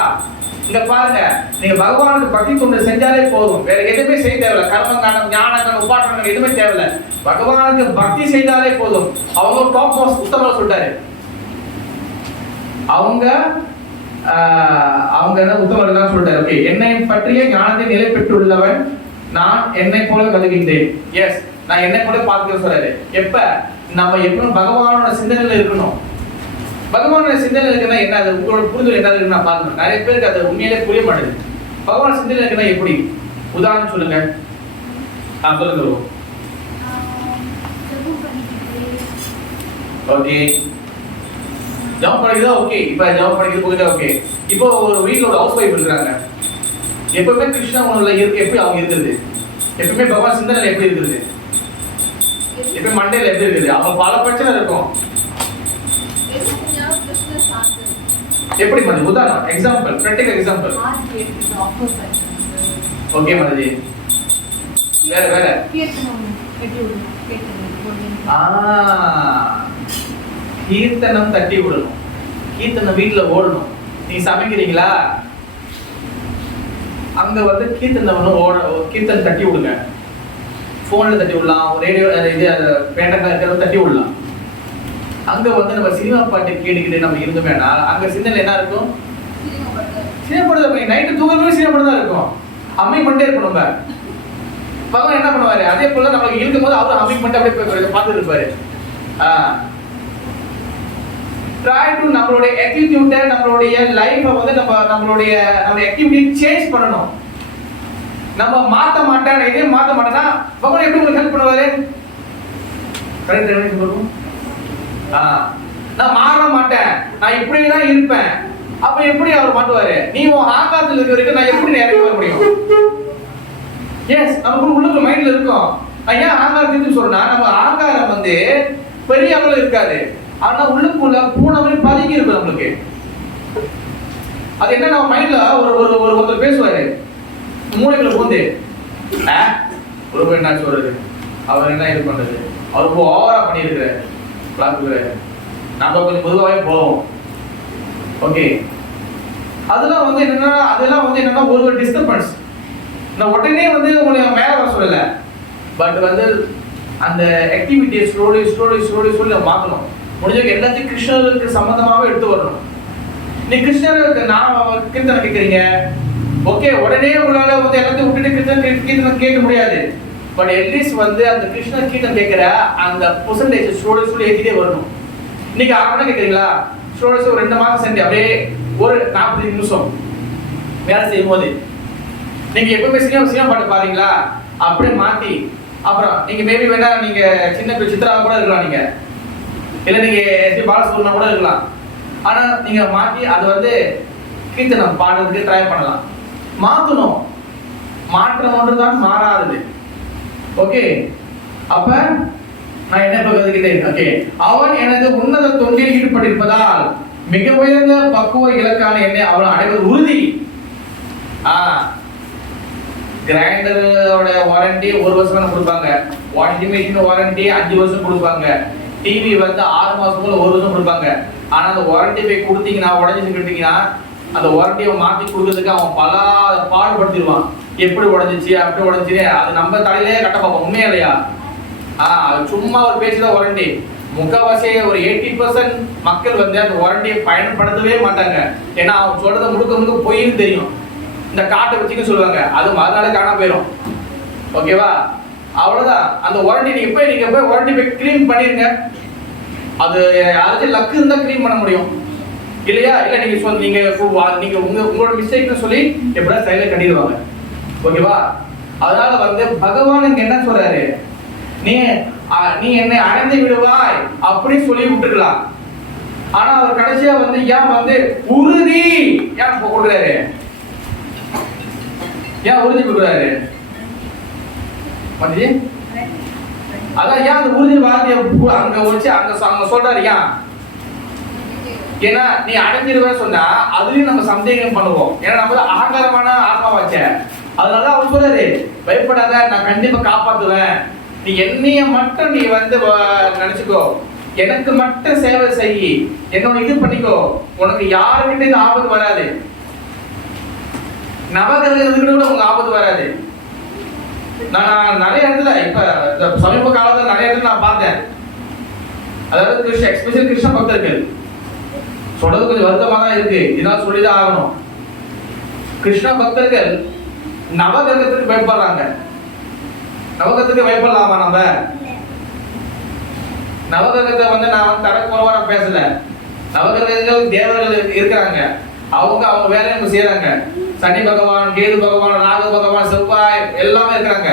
இங்க பாருங்க, நீங்க பகவானுக்கு பக்தி தொண்டு செஞ்சாலே போதும், வேற எதுவுமே செய்ய தேவையில்ல. கர்மகாண்டம் ஞானங்கள் உபாசனங்கள் எதுவுமே தேவையில்ல. பகவானுக்கு பக்தி செய்தாலே போதும். அவங்க டாப் மோஸ்ட் உத்தமர்கள் சொல்லிட்டாரு. அவங்க என்ன உத்தமர்கள் தான் சொல்லிட்டாரு. ஓகே, என்னை பற்றிய ஞானத்தை நிலை பெற்றுள்ளவன் நான் என்னை போல கருதுகின்றேன். எஸ், நான் என்னை போல பார்க்க சொல்றாரு. எப்ப? நம்ம எப்பவும் பகவானோட சிந்தனையில இருக்கணும். பகவானோட சிந்தனை இருக்குன்னா என்ன, அது உங்களோட புரிதல் என்ன இருக்குன்னு நான் பார்க்கணும். நிறைய பேருக்கு அது உண்மையிலே புரிய மாட்டேங்குது. பகவான் சிந்தனை இருக்குன்னா எப்படி? உதாரணம் சொல்லுங்க. சொல்லுங்க. ஓகே, ஜாப் படிக்கிறதா ஓகே. இப்ப ஜாப் படிக்கிறது போகுதா ஓகே. இப்போ ஒரு வீட்ல ஒரு ஹவுஸ் ஒய்ஃப் இருக்காங்க. எப்பவுமே கிருஷ்ணா உணவுல இருக்கு. எப்படி அவங்க இருக்குது? எப்பவுமே பகவான் சிந்தனை எப்படி இருக்குது? எப்ப மண்டையில எப்படி இருக்குது? அவங்க பல பிரச்சனை இருக்கும். எப்படி மாதிரி உதாரணம் எக்ஸாம்பிள், பிராக்டிகல் எக்ஸாம்பிள். ஓகே மாதிரி வேற கீர்த்தனம் தட்டி விடணும். கீர்த்தனம் வீட்டுல ஓடணும். நீ சமைக்கிறீங்களா, அங்க வந்து கீர்த்தனம் தட்டி விடுங்க. போன்ல தட்டி விடலாம், ரேடியோ இது பேண்டக்கா இருக்கிறத தட்டி விடலாம். அங்க வந்து நம்ம சினிமா பாட்டு கேட்டுக்கிட்டு நம்ம இருந்தோமேனா அங்க சிந்தனை என்ன இருக்கும்? சினிமா பாட்டு. நைட்டு தூங்குறதுமே சினிமா பாட்டு தான் இருக்கும். அம்மை பண்ணிட்டே இருப்போம் நம்ம. பகவான் என்ன பண்ணுவாரு, அதே போல நம்மளுக்கு இருக்கும் போது அவரும் அம்மை பண்ணிட்டு அப்படியே பார்த்துட்டு இருப்பாரு. ட்ரை டு நம்மளுடைய ஆட்டிட்யூட, நம்மளுடைய லைஃபை வந்து நம்மளுடைய ஆக்டிவிட்டி சேஞ்ச் பண்ணணும். நம்ம மாத்த மாட்டேன், இதே மாத்த மாட்டேன்னா பகவான் எப்படி உங்களுக்கு ஹெல்ப் பண்ணுவாரு? கரெக்ட் என்ன சொல்லுவோம்? நான் மாற மாட்டேன், நான் இப்படியே தான் இருப்பேன். அப்ப எப்படி அவர் மாட்டுவாரு? நீ உன் ஆகாரத்தில் இருக்க வரைக்கும் நான் எப்படி இறங்கி வர முடியும்? எஸ், நமக்கு உள்ளுக்குள்ள மைண்ட்ல இருக்கும். நான் ஏன் ஆகாரத்துக்கு சொல்றேன்னா, நம்ம ஆகாரம் வந்து பெரிய அளவுல இருக்காது, ஆனா உள்ளுக்குள்ள பூனை மாதிரி பதுங்கி இருக்கும் நம்மளுக்கு. அது என்ன, நம்ம மைண்ட்ல ஒருத்தர் பேசுவாரு மூளைக்குள்ள பூந்து, ஒரு என்ன சொல்றது, அவர் என்ன இது பண்றது, அவர் ரொம்ப ஓவரா பண்ணியிருக்கிறாரு, பிளாக்குறாரு, நம்ம கொஞ்சம் பொதுவாகவே போவோம். ஓகே, அதெல்லாம் வந்து என்னன்னா ஒரு டிஸ்டர்பன்ஸ். நான் உடனே வந்து உங்களை மேல வர சொல்லல, பட் வந்து அந்த ஆக்டிவிட்டியை ஸ்லோலி மாற்றணும். முடிஞ்சவங்க எல்லாத்தையும் கிருஷ்ணருக்கு சம்பந்தமாகவே எடுத்து வரணும். நீ கிருஷ்ணருக்கு நான் கீர்த்தனை கேட்குறீங்க, ஓகே, உடனே உங்களால வந்து எல்லாத்தையும் விட்டுட்டு கீர்த்தனை கேட்க முடியாது. பட் அட்லீஸ்ட் வந்து அந்த கிருஷ்ணர் கீர்த்தனை கேட்கிற அந்த பெர்சன்டேஜ் ஸ்லோலி ஏற்றிட்டே வரணும். இன்னைக்கு 6 மணி கேட்குறீங்களா, ஸ்லோலி ஒரு 2 மாதம் சென்று அப்படியே ஒரு 40 நிமிஷம் வேலை செய்யும் போது நீங்க எப்பவுமே சினிமா பாட்டு பாருங்களா, அப்படியே மாத்தி, அப்புறம் நீங்க மேபி வேணா நீங்க சின்ன சித்ரா கூட இருக்கலாம், நீங்க இல்ல நீங்க பாலசுப்ரமணியம் கூட இருக்கலாம். ஆனா நீங்க மாத்தி அது வந்து கீர்த்தனம் பாடுறதுக்கு ட்ரை பண்ணலாம். மாத்தணும், மாற்றம் ஒன்றுதான் மாறாதது. ஓகே, அப்ப நான் என்ன சொல்றதுக்கிட்டேன்? ஓகே, அவன் எனது உன்னத தொண்டில் ஈடுபட்டிருப்பதால் மிக உயர்ந்த பக்குவ இலக்கான என்னை அவன் அடைவது உறுதி. கிரைண்டரோட வாரண்டி 1 வருஷம் கொடுப்பாங்க, வாஷிங் மிஷின் வாரண்டி 5 வருஷம் கொடுப்பாங்க, டிவி வந்து 6 மாசத்துக்குள்ள 1 வருஷம் கொடுப்பாங்க. ஆனா அந்த வாரண்டி போய் கொடுத்தீங்கன்னா, உடஞ்சி கேட்டீங்கன்னா, அந்த வாரண்டியை மாத்தி கொடுக்கறதுக்கு அவன் பல பாடுபடுத்திடுவான். எப்படி உடஞ்சிச்சு, அப்படி உடஞ்சிச்சு, அது நம்ம தலையிலே கட்ட பார்ப்போம். உண்மையா இல்லையா? சும்மா ஒரு பேச்சுதான் வாரண்டி. முக்கால்வாசி ஒரு 80% மக்கள் வந்து அந்த வாரண்டியை பயன்படுத்தவே மாட்டாங்க. ஏன்னா அவன் சொல்றதை முழுக்க பொய்ன்னு தெரியும். இந்த காட்டை வச்சுக்க சொல்லுவாங்க, அது மறுநாள் காணாம போயிடும். ஓகேவா? அவ்வளவுதான். அந்த வாரண்டி நீங்க போய் வாரண்டி போய் கிளீன் பண்ணிருங்க. அது யாராச்சும் லக்கு இருந்தா கிளீன் பண்ண முடியும், இல்லையா? இல்ல நீங்க உங்களோட மிஸ்டேக்னு சொல்லி எப்படியா சைட்ல கட்டிடுவாங்க. ஓகேவா? அதனால வந்து பகவான் இங்க என்ன சொல்றாரு, நீ என்னை அடைந்து விடுவாய் அப்படி சொல்லி விட்டுக்கலாம். ஆனா அவர் கடைசியா வந்து ஏன் வந்து உறுதி ஏன் கொடுக்குறாரு? ஏன் உறுதி கொடுக்குறாரு? அதான் ஏன் அந்த உறுதி வார்த்தையை அங்க வச்சு அங்க சொல்றாரு. ஏன்னா நீ அடைஞ்சிருவ சொன்னா அதுலயும் நம்ம சந்தேகம் பண்ணுவோம். ஏன்னா நம்ம ஆகாரமான ஆத்மாவாச்ச. அதனால அவர் சொல்றாரு, பயப்படாத, நான் கண்டிப்பா காப்பாத்துவேன். நீ என்னைய மட்டும் நீ வந்து நினைச்சுக்கோ, எனக்கு மட்டும் சேவை செய்யி, என்னோட இது பண்ணிக்கோ, உனக்கு யாருக்கிட்ட இந்த ஆபத்து வராது. நவகிரகத்துக்கிட்ட கூட உங்க ஆபத்து வராது. நான் நிறைய இடத்துல இப்ப சமீப காலத்துல நிறைய இடத்துல நான் பார்த்தேன். அதாவது எஸ்பெஷல் கிருஷ்ண பக்தர்கள் சொல்றது கொஞ்சம் வருத்தமா தான் இருக்கு, இதனால சொல்லிதான் ஆகணும். கிருஷ்ண பக்தர்கள் நவகிரகத்துக்கு பயப்படுறாங்க. நவகிரகத்துக்கு பயப்படலாமா? நம்ம நவகிரகத்தை வந்து நான் தரக்குறைவா பேசல. நவகிரகங்கள் தேவர்கள் இருக்கிறாங்க, அவங்க வேலையை நம்ம செய்யறாங்க. சனி பகவான், கேது பகவான், ராகு பகவான், செவ்வாய் எல்லாமே இருக்கிறாங்க.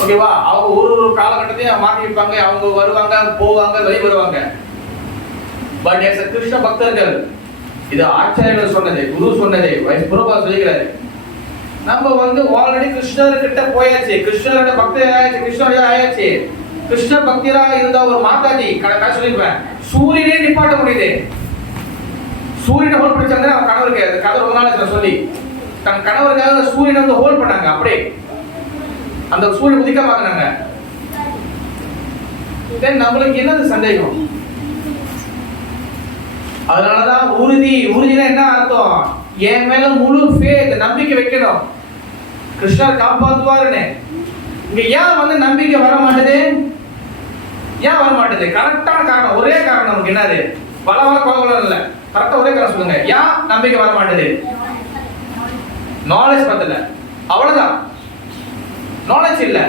ஓகேவா? அவங்க ஒரு காலகட்டத்தையும் மாற்றி வைப்பாங்க. அவங்க வருவாங்க, போவாங்க, வெளியே வருவாங்க. பட் கிருஷ்ண பக்தர்கள், இது ஆச்சாரியர்கள் சொன்னது, குரு சொன்னது, பிரபா சொல்லிக்கிறாரு. நம்ம வந்து ஆல்ரெடி கிருஷ்ணர்கிட்ட போயாச்சு, கிருஷ்ணரோட பக்தர் ஆயாச்சு, கிருஷ்ணரோட ஆயாச்சு. கிருஷ்ண பக்தியா இருந்த ஒரு மாதாஜி சொல்லிருப்பேன், சூரியனே நிப்பாட்ட முடியுது. சூரியனை ஹோல்ட் பண்ணிச்சாங்க அவன் கணவருக்கு. அது கதை ரொம்ப நாள் சொல்லி தன் கணவருக்காக சூரியனை வந்து ஹோல்ட் பண்ணாங்க. அப்படியே அந்த சூரியன் உதிக்க பார்க்கறாங்க. நம்மளுக்கு என்னது சந்தேகம்? அதனாலதான் உறுதினா என்ன அர்த்தம்? என் மேல முழு ஃபேத், நம்பிக்கை வைக்கணும், கிருஷ்ணர் காப்பாத்துவாருன்னு. இங்க ஏன் வந்து நம்பிக்கை வர மாட்டேது? ஏன் வர மாட்டேது? கரெக்டான காரணம், ஒரே காரணம். நமக்கு என்னது? பல கோபம் இல்ல, கரெக்டா ஒரே காரணம் சொல்லுங்க. ஏன் நம்பிக்கை வர மாட்டேது? நாலேஜ் பத்தல, அவ்வளவுதான். நாலேஜ் இல்ல.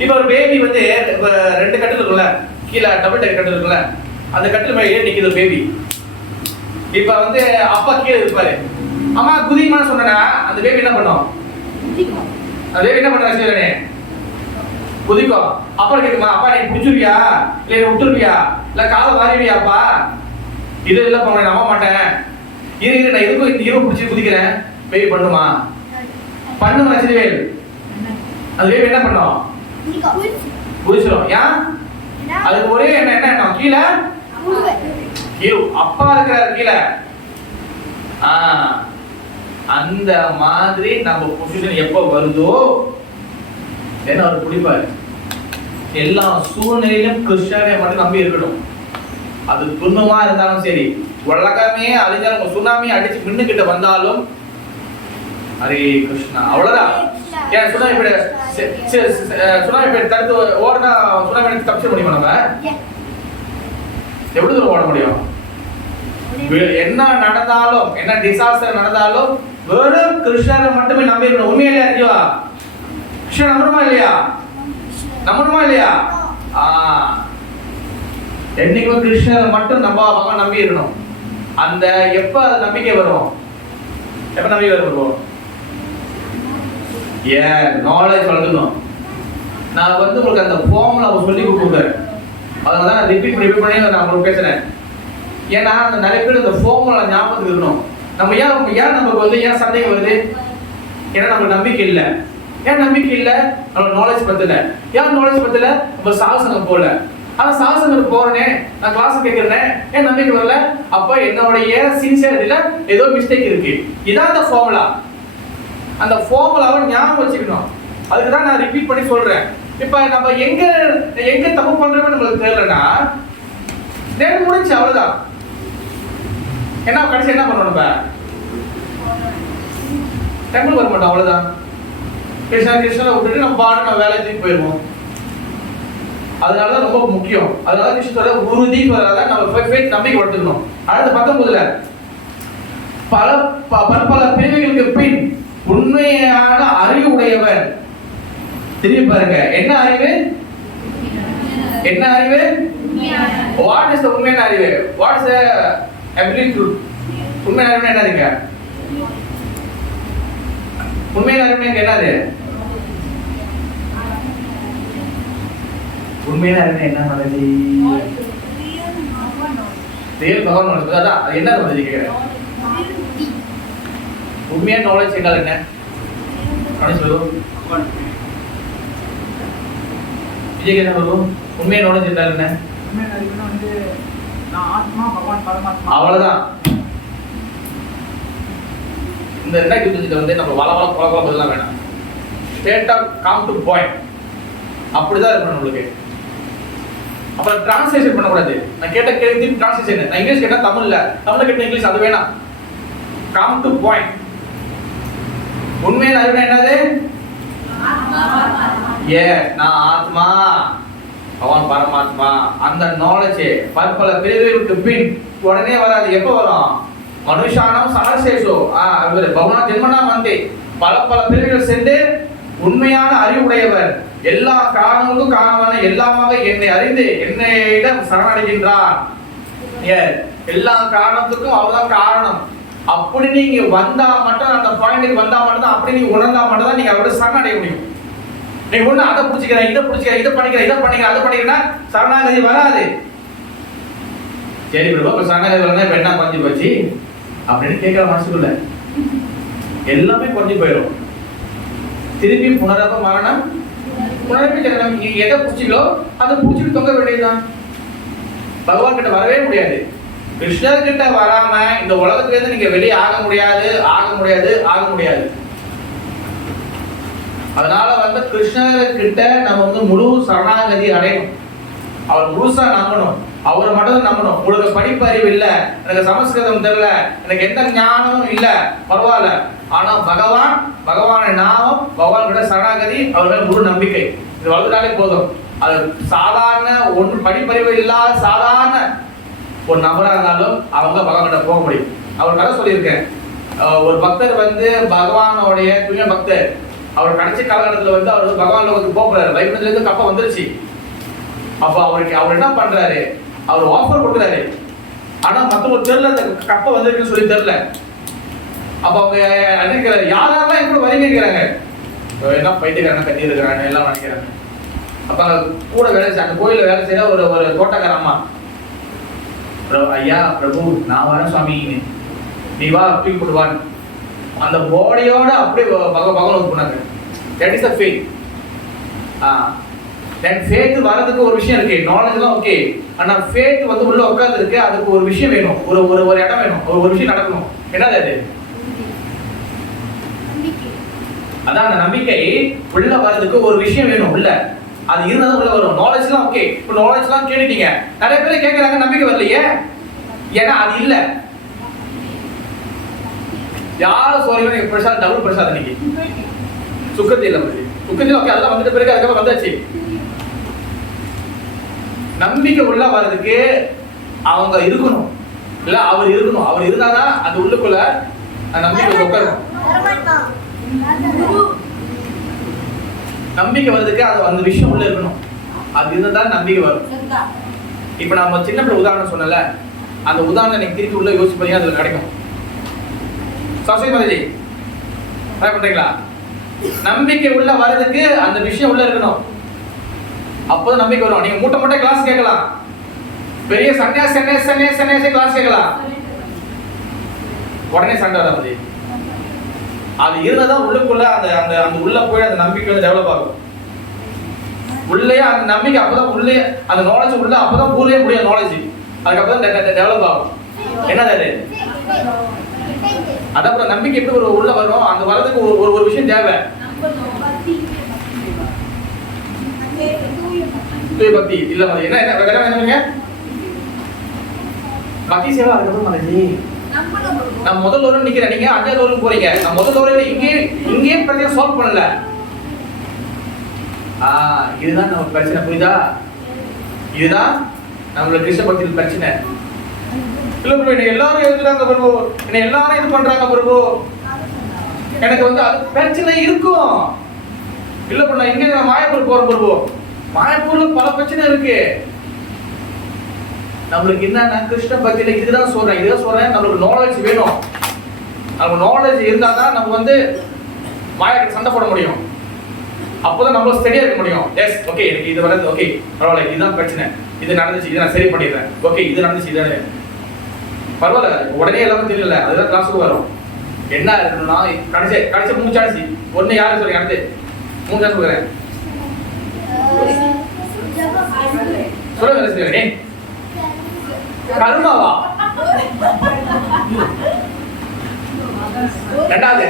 இப்ப ஒரு பேபி வந்து 2 கட்டில் இருக்குல்ல, கீழே டபுள் டெக் கட்டில் இருக்குல்ல, அந்த கட்டில் மேல ஏறி நிக்குது பேபி. இப்ப வந்து அப்பா கீழே இருப்பாரு, அம்மா குதிமான்னு சொன்னா அந்த பேபி என்ன பண்ணும்? அதே என்ன பண்ற சிவனே குதிக்கும். அப்புறம் கேட்குமா, அப்பா நீ பிடிச்சிருவியா இல்லை விட்டுருவியா இல்லை காலை வாரிவியாப்பா? இது இல்லை பண்ண நம்ப மாட்டேன். இரு நான் எதுக்கும் இந்த இரவு பிடிச்சி குதிக்கிறேன். பேபி பண்ணுமா? பண்ணுமா சிறுவேல்? அது பேபி என்ன பண்ணும்? குதிச்சிடும். ஏன்? அதுக்கு ஒரே என்ன என்ன கீழே கீழே அப்பா இருக்கிறார் கீழே. அந்த மாதிரி நம்ம பொசிஷன் எப்ப வருதோ என்ன அவர் பிடிப்பாரு. எல்லா சூழ்நிலையிலும் கிருஷ்ணரை மட்டும் நம்பி இருக்கணும். அது துன்பமா இருந்தாலும் சரி, உலகமே அழிஞ்சாலும், சுனாமி அடிச்சு மின்னுகிட்ட வந்தாலும் ஹரே கிருஷ்ணா அவ்வளவுதான். ஏன் சுனாமி தடுத்து ஓடுனா சுனாமி தப்பிச்சு முடியுமா? நம்ம எவ்வளவு தூரம் ஓட முடியும்? என்ன நடந்தாலும், என்ன டிசாஸ்டர் நடந்தாலும் வெறும் கிருஷ்ணரை மட்டுமே நம்பி இருக்கணும். உண்மையிலே அறிவா கிருஷ்ணன் நம்பணுமா இல்லையா? நம்பணுமா இல்லையா? என்னைக்கும் கிருஷ்ணரை மட்டும் பகவான் நம்பி இருக்கணும். அந்த எப்ப அது நம்பிக்கை வரும்? எப்ப நம்பிக்கை வரும்? நாலேஜ் வளர்க்கணும். நான் உங்களுக்கு அந்த ஃபார்முலா சொல்லி கொடுக்குறேன். அதனால தான் நான் ரிப்பீட் பண்ணி நான் உங்களுக்கு பேசுறேன். ஏன்னா அந்த நிறைய பேர் இந்த ஃபார்முலா ஞாபகத்துக்கு இருக்கணும். நம்ம ஏன் நமக்கு ஏன் சந்தேகம் வருது? ஏன்னா நமக்கு நம்பிக்கை இல்லை. ஏன் நம்பிக்கை இல்லை? நம்ம நாலேஜ் பத்தல. ஏன் நாலேஜ் பத்தல? நம்ம சாகசங்க போல. ஆனா சாகசங்களுக்கு போறேனே, நான் கிளாஸ் கேட்கிறேன், ஏன் நம்பிக்கை வரல? அப்ப என்னுடைய சின்சியரிட்டில ஏதோ மிஸ்டேக் இருக்கு. இதான் அந்த ஃபார்முலா. அந்த ஃபார்முலாவை ஞாபகம் வச்சுக்கணும். அதுக்கு தான் நான் ரிப்பீட் பண்ணி சொல்றேன். இப்ப நம்ம எங்க தப்பு பண்றோம்னு நம்மளுக்கு தெரியலன்னா நேரம் முடிஞ்சு அவ்வளவுதான். என்ன கடைசி என்ன பண்ணணும்? நம்ம டெம்பிள் வர மாட்டோம், அவ்வளவுதான். கிருஷ்ணனை விட்டுட்டு நம்ம பாட்டு நம்ம வேலையை தூக்கி போயிடுவோம். அதனாலதான் ரொம்ப முக்கியம். அதனால கிருஷ்ணத்தோட உறுதி வராதான் நம்ம ஃபேத் நம்பிக்கை வளர்த்துக்கணும். அடுத்து 19ல பல பிரிவுகளுக்கு பின் உண்மையான அறிவு உடையவர். திரும்பி பாருங்க, என்ன அறிவு? என்ன அறிவு? வாட் இஸ் தி உண்மையான அறிவு? What is the absolute truth? உண்மையான அறிவு என்ன இருக்கு? உண்மையான அறிவு என்னது? உண்மையான அறிவு என்ன மாதிரி? ரியல் பகவான். அதான் அது என்ன வந்து கேக்குறேன். உண்மையான நாலேஜ் என்றால் என்ன? சொல்லுவோம். விஜய் என்ன சொல்லுவோம்? உண்மையான நாலேஜ் என்றால் என்ன? அவ்வளவுதான். இந்த 2025 நம்ம வளவள குழப்பம் பதிலாம் வேணாம். ஸ்ட்ரெயிட்டா கம் டு பாயிண்ட். அப்படிதான் இருக்கணும் நம்மளுக்கு. அப்புறம் டிரான்ஸ்லேஷன் பண்ணக்கூடாது. நான் கேட்ட கேள்வி டிரான்ஸ்லேஷன். நான் இங்கிலீஷ் கேட்டா தமிழ்ல, தமிழ்ல கேட்ட இங்கிலீஷ், அது வேணாம். Come to point. உண்மையான அறிவு என்னது? நான் ஆத்மா, அவன் பரமாத்மா. அந்த நாலேஜ் பல பிரிவுகளுக்கு பின் உடனே வராது. எப்ப வரும்? மனுஷானம் சனசேஷோ பகவான் ஜென்மனா வந்தே பல பிரிவுகள் சென்று உண்மையான அறிவுடையவர், எல்லா காரணங்களுக்கும் காரணமான எல்லாமாக என்னை அறிந்து என்னிடம் சரணடைகின்றார். எல்லா காரணத்துக்கும் அவர்தான் காரணம். அப்படி நீங்க வந்தா மட்டும், அந்த பாயிண்ட்டுக்கு வந்தா மட்டும் தான், அப்படி நீங்க உணர்ந்தா மட்டும் தான் நீங்க அவரோட சரணடைய முடியும். நீங்க ஒண்ணு அதை பிடிச்சிக்கிறேன், இதை பிடிச்சிக்கிறேன், இதை பண்ணிக்கிறேன், அதை பண்ணிக்கிறேன்னா சரணாகதி வராது. சரி பிரபு, இப்ப சரணாகதி வரலாம், இப்ப என்ன குறைஞ்சி போச்சு அப்படின்னு கேட்கிற மனசுக்குள்ள எல்லாமே குறைஞ்சி போயிடும். திருப்பி புனரப்ப மரணம், புனரப்பி ஜனனம். நீங்க எதை பிடிச்சிக்கோ அதை பிடிச்சிட்டு தொங்க வேண்டியதுதான். பகவான் கிட்ட வரவே முடியாது. கிருஷ்ணர் கிட்ட வராம இந்த உலகத்துல இருந்து நீங்க வெளியே ஆக முடியாது. அதனால கிருஷ்ணர் கிட்ட நம்ம முழு சரணாகதி அடையணும். அவர் முழுசா நம்பணும், அவரை மட்டும் நம்பணும். உங்களுக்கு படிப்பு அறிவு இல்ல, எனக்கு சமஸ்கிருதம் தெரியல, எனக்கு எந்த ஞானமும் இல்ல, பரவாயில்ல. ஆனா பகவானை நாமம், பகவான் கிட்ட சரணாகதி, அவர் மேல முழு நம்பிக்கை, இது வளர்த்தாலே போதும். அது சாதாரண ஒன்று படிப்பறிவு இல்லாத சாதாரண ஒரு நபரா இருந்தாலும் அவங்க பகவான் கிட்ட போக முடியும். அவர் கதை சொல்லியிருக்கேன். ஒரு பக்தர் பகவானோடைய தூய பக்தர். அவர் கடைசி காலகட்டத்தில் அவர் பகவான் லோகத்துக்கு போகிறாரு. வைகுண்டத்துல இருந்து கப்பம் வந்துருச்சு. அப்ப அவர் என்ன பண்றாரு? அவர் ஆஃபர் கொடுக்குறாரு. ஆனா மற்றவங்க தெரியல, அந்த கப்பம் வந்திருக்குன்னு சொல்லி தெரியல. அப்ப அவங்க நினைக்கிறாரு, யாரெல்லாம் கூட வரீங்கிறாங்க. என்ன பைத்தியக்காரன கட்டி இருக்கிறாங்க எல்லாம் நினைக்கிறாங்க. அப்ப கூட வேலை செய்ய அந்த கோயில வேலை செய்யற ஒரு தோட்டக்கார அம்மா, ஐயா பிரபு நான் வரேன் சுவாமி, நீ வா தூக்கி போடுவான். அந்த பாடியோட அப்படியே பகவான் போனாங்க. That is the faith. Then faith வரதுக்கு ஒரு விஷயம் இருக்கு, நாலேஜ்லாம் ஓகே. ஆனா ஃபேத் வந்து உள்ள உட்கார்ந்து இருக்கு, அதுக்கு ஒரு விஷயம் வேணும், ஒரு இடம் வேணும், ஒரு விஷயம் நடக்கணும். என்னது அது? அதான் அந்த நம்பிக்கை உள்ள வரதுக்கு ஒரு விஷயம் வேணும் உள்ள. அது இருந்தாலும் உள்ள வரும். நாலேஜ்லாம் ஓகே. இப்போ நாலேஜ்லாம் கேட்டுட்டீங்க, நிறைய பேர் கேட்கறாங்க நம்பிக்கை வரலையே, ஏன்னா அது இல்ல. யாரும் சொல்றீங்க பிரசாத் டபுள் பிரசாத் இன்னைக்கு சுக்கத்தி இல்ல மாதிரி சுக்கத்தி ஓகே, அதெல்லாம் வந்துட்டு பிறகு அதுக்கப்புறம் வந்தாச்சு. நம்பிக்கை உள்ள வர்றதுக்கு அவங்க இருக்கணும், இல்ல அவர் இருக்கணும். அவர் இருந்தாதான் அது உள்ளுக்குள்ள நம்பிக்கை உட்காரும். நம்பிக்கை வர்றதுக்கு அது அந்த விஷயம் உள்ள இருக்கணும், அது இருந்தாதான் நம்பிக்கை வரும். இப்ப நம்ம சின்ன பிள்ளை உதாரணம் சொன்னல, அந்த உதாரணம் எனக்கு திருப்பி உள்ள யோசிச்சு பார்த்தீங்கன்னா அதுல கிடைக்கும். சரஸ்வதி மாதாஜி ட்ரை பண்றீங்களா? நம்பிக்கை உள்ள வர்றதுக்கு அந்த விஷயம் உள்ள இருக்கணும், அப்போதான் நம்பிக்கை வரும். நீங்க மூட்டை கிளாஸ் கேட்கலாம், பெரிய சன்னியாசி கிளாஸ் கேட்கலாம், உடனே சண்டை வராது. அது இருந்தாதான் உள்ளுக்குள்ள அந்த அந்த அந்த உள்ள போய் அந்த நம்பிக்கை வந்து டெவலப் ஆகும். உள்ளே அந்த நம்பிக்கை அப்பதான் உள்ளே அந்த நாலேஜ் உள்ள அப்பதான் பூரவே முடியும் நாலேஜ், அதுக்கப்புறம் டெவலப் ஆகும். என்னது அது? அதான் நம்பிக்கை எப்படி ஒரு உள்ள வரும், அந்த வரதுக்கு ஒரு விஷயம் தேவை. பக்தி இல்ல என்ன என்ன பக்தி சேவா. அதுக்கப்புறம் மனஜி நான் முதல் ஒரு நிக்கிறேன், நீங்க அஞ்சாவது ஒரு போறீங்க. நான் முதல் ஒரு இங்கே பிரச்சனை சால்வ் பண்ணல. இதுதான் நம்ம பிரச்சனை, புரியுதா? இதுதான் நம்மளோட கிருஷ்ண பக்தியில் பிரச்சனை. இல்ல பிரபு என்ன எல்லாரும் எழுதுறாங்க பிரபு, என்ன எல்லாரும் இது பண்றாங்க பிரபு, எனக்கு வந்து அது பிரச்சனை இருக்கும். இல்ல பிரபு நான் இங்க மாயப்பூர் போறேன் பிரபு, மாயப்பூர்ல பல பிரச்சனை இருக்கு. நம்மளுக்கு என்னன்னா கிருஷ்ண பக்தியில இதுதான் சொல்றேன், நம்மளுக்கு நாலேஜ் வேணும். நம்ம நாலேஜ் இருந்தாதான் நம்ம வந்து மாயாக்கு சண்டை போட முடியும், அப்போதான் நம்மள ஸ்டடியா இருக்க முடியும். எஸ் ஓகே எனக்கு இது வரது ஓகே பரவாயில்ல, இதுதான் பிரச்சனை, இது நடந்துச்சு, இதை நான் சரி பண்ணிடுறேன், ஓகே இது நடந்துச்சு, இது பரவாயில்ல, உடனே எல்லாமே தெரியல, அதுதான் கிளாஸுக்கு வரும். என்ன இருக்கணும்னா கடைசி 3 சான்ஸ். ஒண்ணு யாரு சொல்றீங்க? அடுத்து 3 சான்ஸ் சொல்றேன், சொல்லுங்க. கர்மாவா? ரெண்டாவது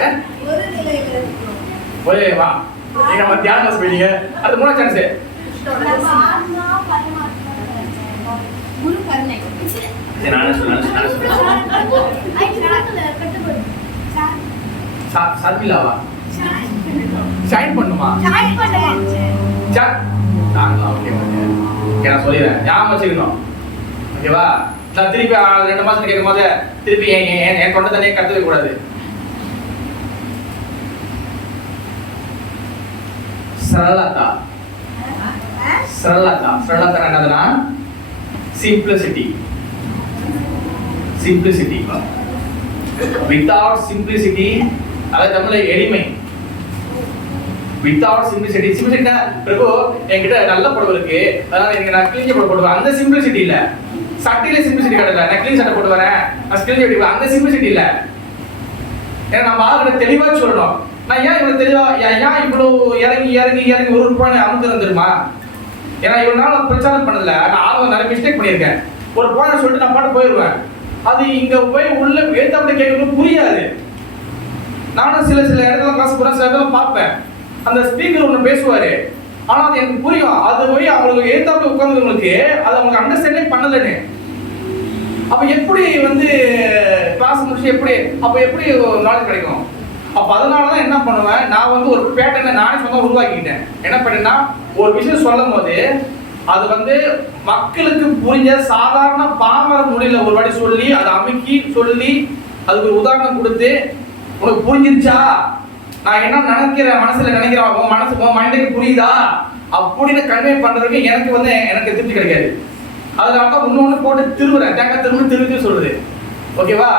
ஒரே வா, நீங்க நம்ம தியானம் கிளாஸ் போயிட்டீங்க. அடுத்து 3 சான்ஸ் சர்மிலாவா? ஷைன் பண்ணுமா? ஓகே நான் சொல்லிடுறேன், ஞாபகம் வச்சுக்கணும் ஓகேவா? நான் திருப்பி 2 மாசம் கேட்கும் போது திருப்பி என் கொண்ட தண்ணியை கட்டவே கூடாது. சரளதா என்னதுன்னா சிம்பிளிசிட்டி. வித்தவுட் சிம்பிளிசிட்டி, அதாவது தமிழ்ல எளிமை. வித்தவுட் சிம்பிளிசிட்டி பிரபு என்கிட்ட நல்ல புடவை இருக்கு, அதனால எனக்கு நான் கிழிஞ்ச புடவை போடுவேன், அந்த சிம்பிளிசிட்டி இல்ல. சட்டையில சிம்பிளிசிட்டி கிடையாது, நான் கிளீன் சட்டை போட்டு வரேன், நான் கிழிஞ்ச வெட்டிக்குவேன், அந்த சிம்பிளிசிட்டி இல்ல. ஏன்னா நம்ம ஆளுகிட்ட தெளிவா சொல்லணும். நான் ஏன் இவ்வளவு தெளிவா, ஏன் இவ்வளவு இறங்கி ஒரு ரூபாய் அமுந்து தெரியுமா? ஏன்னா இவ்வளவு நாள் பிரச்சாரம் பண்ணதில்ல, நான் ஆளுங்க நிறைய மிஸ்டேக் பண்ணியிருக்கேன். ஒரு பாயிண்ட் சொல்லிட்டு நான் பாட்டு போயிடுவேன், அது இங்க போய் உள்ள ஏத்தாப்படி கேட்கணும் புரியாது. நானும் சில இடத்துல கிளாஸ் போறேன், சில இடத்துல பார்ப்பேன், அந்த ஸ்பீக்கர் ஒன்று பேசுவாரு, ஆனா அது எனக்கு புரியும், அது போய் அவங்களுக்கு ஏத்தாப்படி உட்கார்ந்தவங்களுக்கு அது அவங்க அண்டர்ஸ்டாண்டே பண்ணலன்னு. அப்ப எப்படி வந்து கிளாஸ் முடிச்சு எப்படி நாலேஜ் கிடைக்கும்? அப்ப அதனாலதான் என்ன பண்ணுவேன், நான் வந்து ஒரு பேட்டர்னை நானே சொந்தம் உருவாக்கிட்டேன். என்ன பண்ணேன்னா, ஒரு விஷயம் சொல்லும் போது அது வந்து மக்களுக்கு புரிஞ்ச சாதாரண பாமர மொழியில ஒரு வாட்டி சொல்லி அதை அமுக்கி சொல்லி அதுக்கு ஒரு உதாரணம் கொடுத்து, உனக்கு புரிஞ்சிருச்சா, நான் என்ன நினைக்கிறேன், மனசுல நினைக்கிறேன், உன் மனசு மைண்டுக்கு புரியுதா அப்படின்னு கன்வே பண்றதுக்கு எனக்கு வந்து எனக்கு திருப்தி கிடைக்காது. அதனால இன்னொன்னு போட்டு திருவுறேன், தேங்காய் திரும்ப திருப்பி சொல்றது. ஓகேவா?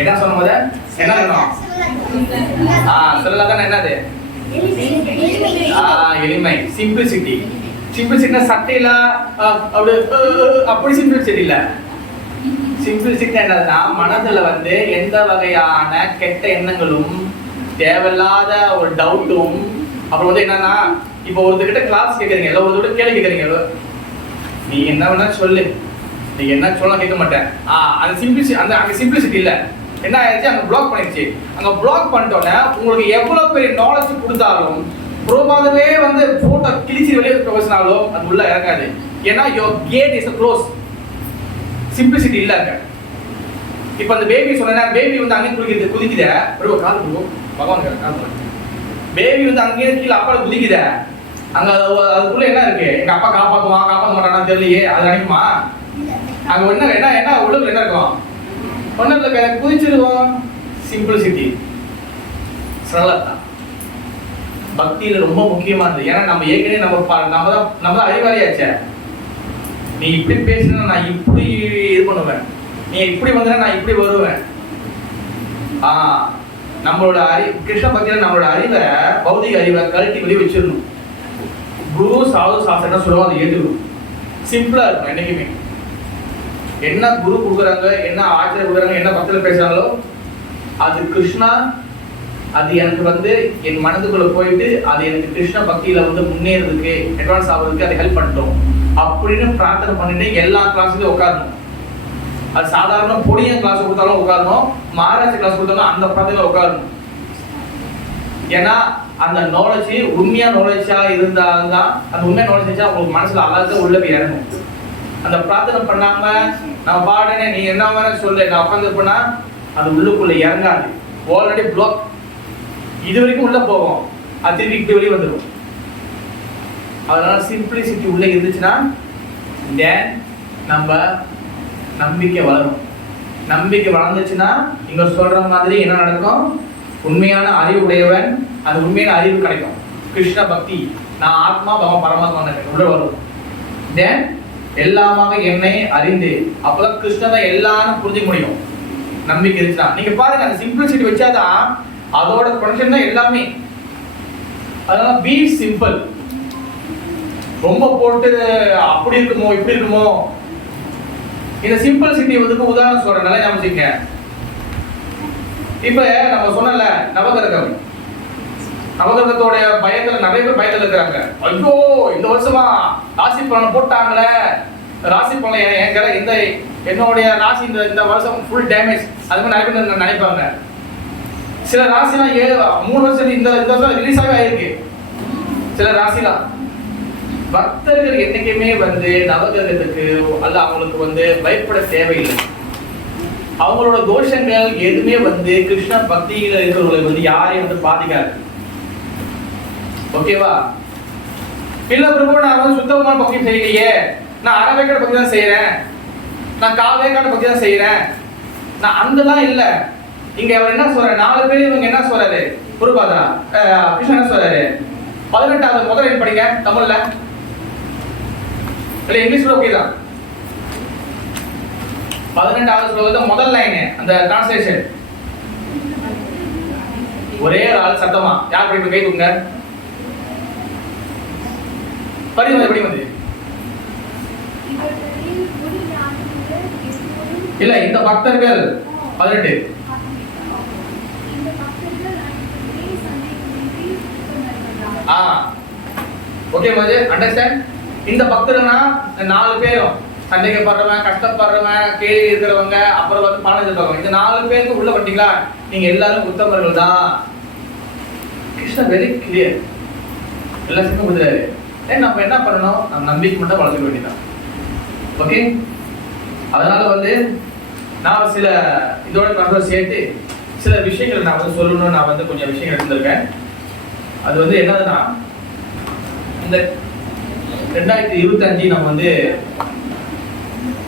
என்ன சொன்ன போது என்ன இருக்கணும்? சொல்லலாம் என்னது? எளிமை, சிம்பிளிசிட்டி. சிம்பிளிசிட்டினா சட்டையில அப்படி சிம்பிளிசிட்டி இல்ல. சிம்பிளிசிட்டி என்னதுன்னா மனதுல வந்து எந்த வகையான கெட்ட எண்ணங்களும் தேவையில்லாத ஒரு டவுட்டும் அப்புறம் வந்து என்னன்னா இப்போ ஒருத்தர்கிட்ட கிளாஸ் கேட்குறீங்க இல்லை ஒருத்தர் கேள்வி கேட்குறீங்க நீ என்ன வேணா சொல்லு நீ என்ன சொல்ல கேட்க மாட்டேன் அந்த சிம்பிளிசிட்டி அங்கே சிம்பிளிசிட்டி இல்லை. என்ன ஆயிடுச்சு? அங்கே பிளாக் பண்ணிடுச்சு. அங்கே பிளாக் பண்ணிட்டோன்னே உங்களுக்கு எவ்வளோ பெரிய நாலேஜ் கொடுத்தாலும் ப்ரோபாகவே வந்து ஃபோட்டோ கிழிச்சி வெளியே பேசினாலும் அது உள்ள இறங்காது. ஏன்னா your gate is close. Simplicity இல்லை அங்கே. இப்போ அந்த பேபி சொன்னேன்னா பேபி வந்து அங்கேயும் குதிக்குதே ஒரு கால் கொடுக்கும் பகவான் கால் பேபி வந்து அங்கேயே கீழே அப்பா குதிக்குதே அங்கே அதுக்குள்ளே என்ன இருக்கு? எங்கள் அப்பா காப்பாற்றுவான் காப்பாற்ற மாட்டானா தெரியலையே அது நினைக்குமா? அங்கே என்ன என்ன என்ன உடம்புல என்ன இருக்கும்? ஒன்றும் இல்லை குதிச்சிருவோம். சிம்பிளிசிட்டி சரளத்தா பக்தியில் ரொம்ப முக்கியமானது. ஏன்னா நம்ம ஏற்கனவே நம்ம தான் அறிவாளியாச்சே. நீ இப்படி பேசினா நான் இப்படி இது பண்ணுவேன், நீ இப்படி வந்தா நான் இப்படி வருவேன். நம்மளோட கிருஷ்ண பக்தியில நம்மளோட அறிவை பௌதிக அறிவை கழட்டி வெளியே வச்சிடணும். குரு சாது சாஸ்திரம் சொல்லுவோம் அதை ஏற்றுக்கணும். சிம்பிளா இருக்கும் என்னைக்குமே. என்ன குரு கொடுக்குறாங்க, என்ன ஆச்சரியம் கொடுக்குறாங்க, என்ன பக்தியில் பேசுறாங்களோ அது கிருஷ்ணா, அது எனக்கு வந்து என் மனதுக்குள்ள போயிட்டு அது எனக்கு கிருஷ்ண பக்தியில வந்து முன்னேறதுக்கு அட்வான்ஸ் ஆகிறதுக்கு அதை ஹெல்ப் பண்ணிட்டோம் அப்படின்னு பிரார்த்தனை பண்ணிட்டு எல்லா கிளாஸ்லயும் உட்காரணும். அது சாதாரண பொடிய கிளாஸ் கொடுத்தாலும் உட்காரணும், மகாராஜ் கிளாஸ் கொடுத்தாலும் அந்த பிரார்த்தனையில உட்காரணும். ஏன்னா அந்த நாலேஜ் உண்மையா நாலேஜா இருந்தால்தான் அந்த உண்மையா நாலேஜ் உங்களுக்கு மனசுல அழகாக உள்ள போய் இறங்கும். அந்த பிரார்த்தனை பண்ணாம நான் பாடுனே நீ என்ன வேணா சொல்லு நான் உட்காந்து பண்ணா அது உள்ளுக்குள்ள இறங்காது. Already block. இது வரைக்கும் உள்ள போகும், அது திருப்பி வெளியே வந்துடும். அதனால சிம்பிளிசிட்டி உள்ள இருந்துச்சுன்னா நம்ம நம்பிக்கை வளரும். நம்பிக்கை வளர்ந்துச்சுன்னா இங்க சொல்ற மாதிரி என்ன நடக்கும்? உண்மையான அறிவு உடையவன் அந்த உண்மையான அறிவு கிடைக்கும். கிருஷ்ண பக்தி நான் ஆத்மா பகவான் பரமாத்மா உள்ள வரும். தென் எல்லாமாக என்னை அறிந்து அப்பதான் கிருஷ்ணனை எல்லாரும் புரிஞ்சுக்க முடியும். நம்பிக்கை இருந்துச்சுன்னா நீங்க பாருங்க அந்த சிம்பிளிசிட்டி வச்சாதான் அதோட ப்ரொடக்ஷன் தான் எல்லாமே. அதனால பி சிம்பிள். ரொம்ப போட்டு அப்படி இருக்குமோ இப்படி இருக்குமோ. இந்த சிம்பிளிசிட்டி வந்து உதாரணம் சொல்றேன், நல்லா ஞாபகம். இப்ப நம்ம சொன்னல நவகிரகம், நவகிரகத்தோட பயத்துல நிறைய பேர் பயத்துல இருக்கிறாங்க. ஐயோ இந்த வருஷமா ராசி பலன் போட்டாங்களே, ராசி பலன் இந்த என்னுடைய ராசி இந்த வருஷம் ஃபுல் டேமேஜ் அது மாதிரி நிறைய பேர் நினைப்பாங்க. சில ராசிலாம் 3 வருஷம் இந்த வருஷம் ரிலீஸ் ஆகவே ஆயிருக்கு. சில ராசிலாம் பக்தர்கள் என்னைக்குமே வந்து நவகிரகத்துக்கு அல்ல அவங்களுக்கு வந்து பயப்பட தேவையில்லை. அவங்களோட தோஷங்கள் எதுவுமே வந்து கிருஷ்ண பக்தியில இருக்கிறவங்களை வந்து யாரையும் வந்து பாதிக்காது. ஓகேவா? இல்ல பிரபு நான் வந்து சுத்தமான பக்தி செய்யலையே, நான் அறவேக்காடு பக்தி தான் செய்யறேன், நான் காவேக்காடு பக்தி தான் செய்யறேன், நான் அங்கதான் இல்ல. இங்க அவர் என்ன சொல்றாரு? 4 பேர் இவங்க என்ன சொல்றாரு? குருபாதா கிருஷ்ணன் என்ன சொல்றாரு? 18வது முதல் என்ன படிங்க தமிழ்ல இல்ல இங்கிலீஷ்ல ஓகே தான். 18வது ஸ்லோகத்துல முதல் லைன் அந்த டிரான்ஸ்லேஷன் ஒரே ஆள் சத்தமா யார் படிப்பு கை தூக்குங்க. எப்படி வந்து இல்ல இந்த பக்தர்கள் 18 ஓகே மது அண்டர்ஸ்டாண்ட். இந்த பக்தர்னா 4 பேரும் சந்தேகப்படுறவன், கஷ்டப்படுறவன், கேள்வி இருக்கிறவங்க, அப்புறம் வந்து பணம் இருக்கிறவங்க, இந்த 4 பேருக்கு உள்ள பட்டீங்களா நீங்க எல்லாரும் உத்தமர்கள் தான். கிருஷ்ணா வெரி கிளியர் எல்லாத்துக்கும் கொடுத்துறாரு. நம்ம என்ன பண்ணணும்? நம்ம நம்பிக்கை மட்டும் வளர்த்துக்க வேண்டியதான். ஓகே? அதனால வந்து நான் சில இதோட கண்ட்ரோல் சேர்த்து சில விஷயங்கள் நான் வந்து சொல்லணும்னு நான் வந்து கொஞ்சம் விஷயங்கள் எடுத்திருக்கேன். அது வந்து என்னதுன்னா இந்த 2025 நம்ம வந்து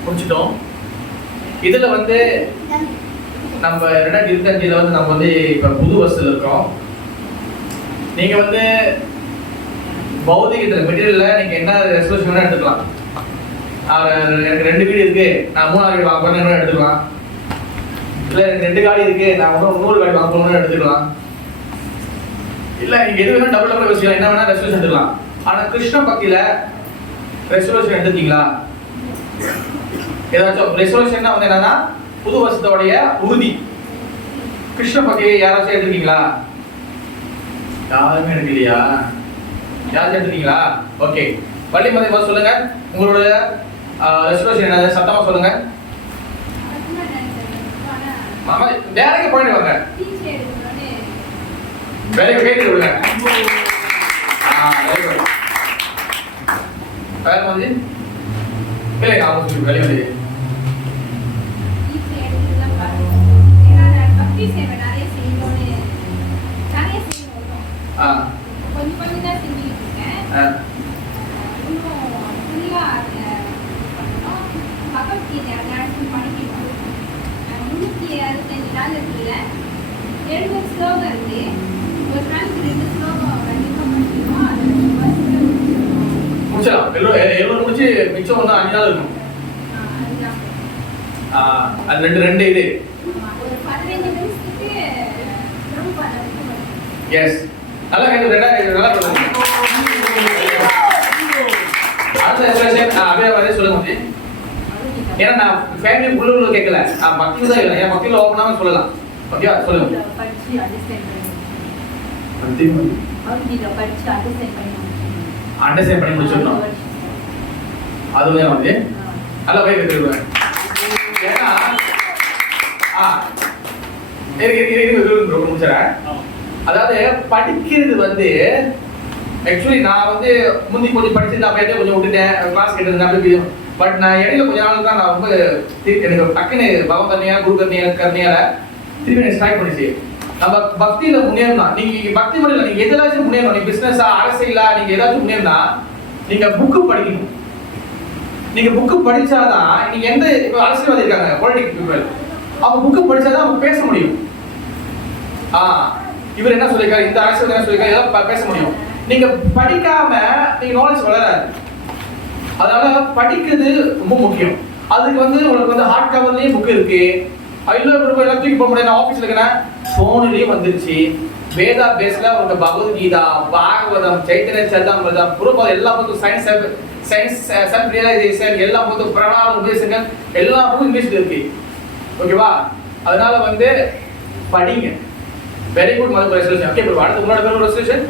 முடிச்சிட்டோம். இதுல வந்து நம்ம 2025 வந்து நம்ம வந்து இப்ப புது வருஷத்துல இருக்கோம். நீங்க வந்து பௌதிகத்துல மெட்டீரியல்ல நீங்க என்ன ரெசல்யூஷன் எடுத்துக்கலாம். எனக்கு 2 வீடு இருக்கு, நான் 3வது வீடு வாங்க போறேன் எடுத்துக்கலாம். இல்ல 2 காடி இருக்கு, நான் இன்னும் 100 காடி வாங்க போகணும்னு எடுத்துக்கலாம். இல்ல நீங்க எது வேணா டபுள் வச்சுக்கலாம், என்ன வேணா ரெசல்யூஷன் எடுத்துக்கலாம். ஆனா கிருஷ்ண பக்தியில ரெசல்யூஷன் எடுத்துட்டீங்களா? ஏதாச்சும் ரெசல்யூஷன்னா வந்து என்னன்னா புது வருஷத்தோடைய உறுதி. கிருஷ்ண பக்தியை யாராச்சும் எடுத்துருக்கீங்களா? யாருமே எடுக்கலையா? யாராச்சும் எடுத்துட்டீங்களா? ஓகே, பள்ளி மதியம் சொல்லுங்க உங்களோட ரெசல்யூஷன் என்னது, சத்தமா சொல்லுங்க. மாமா டேரக்டா பாயிண்ட் வாங்க. வெரி குட் விடுங்க. Very good. வேற வந்து இல்ல நான் சொல்லி வெளிய வந்து கொஞ்சம் தான் செஞ்சுட்டு இருக்கேன். பகவத்கீதை படிக்கிட்டு 365 நாள் இருக்குல்ல, 7 ஸ்லோகம் இருக்கு. ஒரு நாளைக்கு 2 ஸ்லோகம் கண்டிப்பா படிக்கணும். அது முடிச்சலாம். எல்லோரும் முடிச்சு மிச்சம் வந்து 5 நாள் இருக்கும். அது ரெண்டு இது ஒரு 15 நிமிஷத்துக்கு எஸ் நல்லா கேட்டு நல்லா சொல்லுங்க. அடுத்த எக்ஸ்பிரஷன் அப்படியே வந்து சொல்லுங்க. ஏன்னா நான் ஃபேமிலி உள்ளுக்குள்ள கேட்கல, பக்தியில தான் இல்லை, என் பக்தியில ஓப்பனாக சொல்லலாம். ஓகேவா? சொல்லுங்க. அண்டர்ஸ்டாண்ட் பண்ணி முடிச்சிடணும். அதுவே வந்து நல்லா போய் கேட்டுருவேன். ஏன்னா முடிச்சிடறேன். அதாவது படிக்கிறது வந்து ஆக்சுவலி நான் வந்து முந்தி கொஞ்சம் படிச்சிருந்தேன், அப்போ கொஞ்சம் விட்டுட்டேன், கிளாஸ் கேட்டிருந்தேன். பட் நான் இடையில கொஞ்ச நாள் தான் நான் ரொம்ப எனக்கு டக்குன்னு பவன் கர்ணியா குரு கர்ணியால திருப்பி எனக்கு ஸ்ட்ரைக் பண்ணிச்சு. நம்ம பக்தியில முன்னேறணும். நீங்க பக்தி முறையில் நீங்க எதாச்சும் முன்னேறணும். நீங்க பிசினஸா அரசியலா நீங்க ஏதாச்சும் முன்னேறினா நீங்க புக்கு படிக்கணும். நீங்க புக்கு படிச்சாதான் நீங்க எந்த இப்போ அரசியல்வாதி இருக்காங்க, பொலிட்டிக்கல் பீப்புள், அவங்க புக்கு படிச்சாதான் அவங்க பேச முடியும். இவர் என்ன சொல்லிருக்காரு, இந்த அரசியல் என்ன சொல்லிருக்காரு, இதெல்லாம் பேச முடியும். நீங்க படிக்காம நீங்க நாலேஜ் வளராது. அதனால படிக்கிறது ரொம்ப முக்கியம். அதுக்கு வந்து உங்களுக்கு வந்து ஹார்ட் கவர்லயே புக் இருக்கு. இல்ல எல்லாம் தூக்கி போக முடியாது. ஆஃபீஸ்ல இருக்கேன், ஃபோன்லயே வந்துருச்சு. வேதா பேஸ்ல உங்களுக்கு பகவத்கீதா, பாகவதம், சைத்தன்ய சரிதாமிர்தம், புறப்பாதம் எல்லா புக்கும் சயின்ஸ் செல்ஃப் ரியலைசேஷன் எல்லா புக்கும் பிரணாம உபதேசங்கள் எல்லா புக்கும் இங்கிலீஷ்ல இருக்கு. ஓகேவா? அதனால வந்து படிங்க. Very good mother resolution. Okay bro, அடுத்து உங்களோட பேர் ரெசல்யூஷன்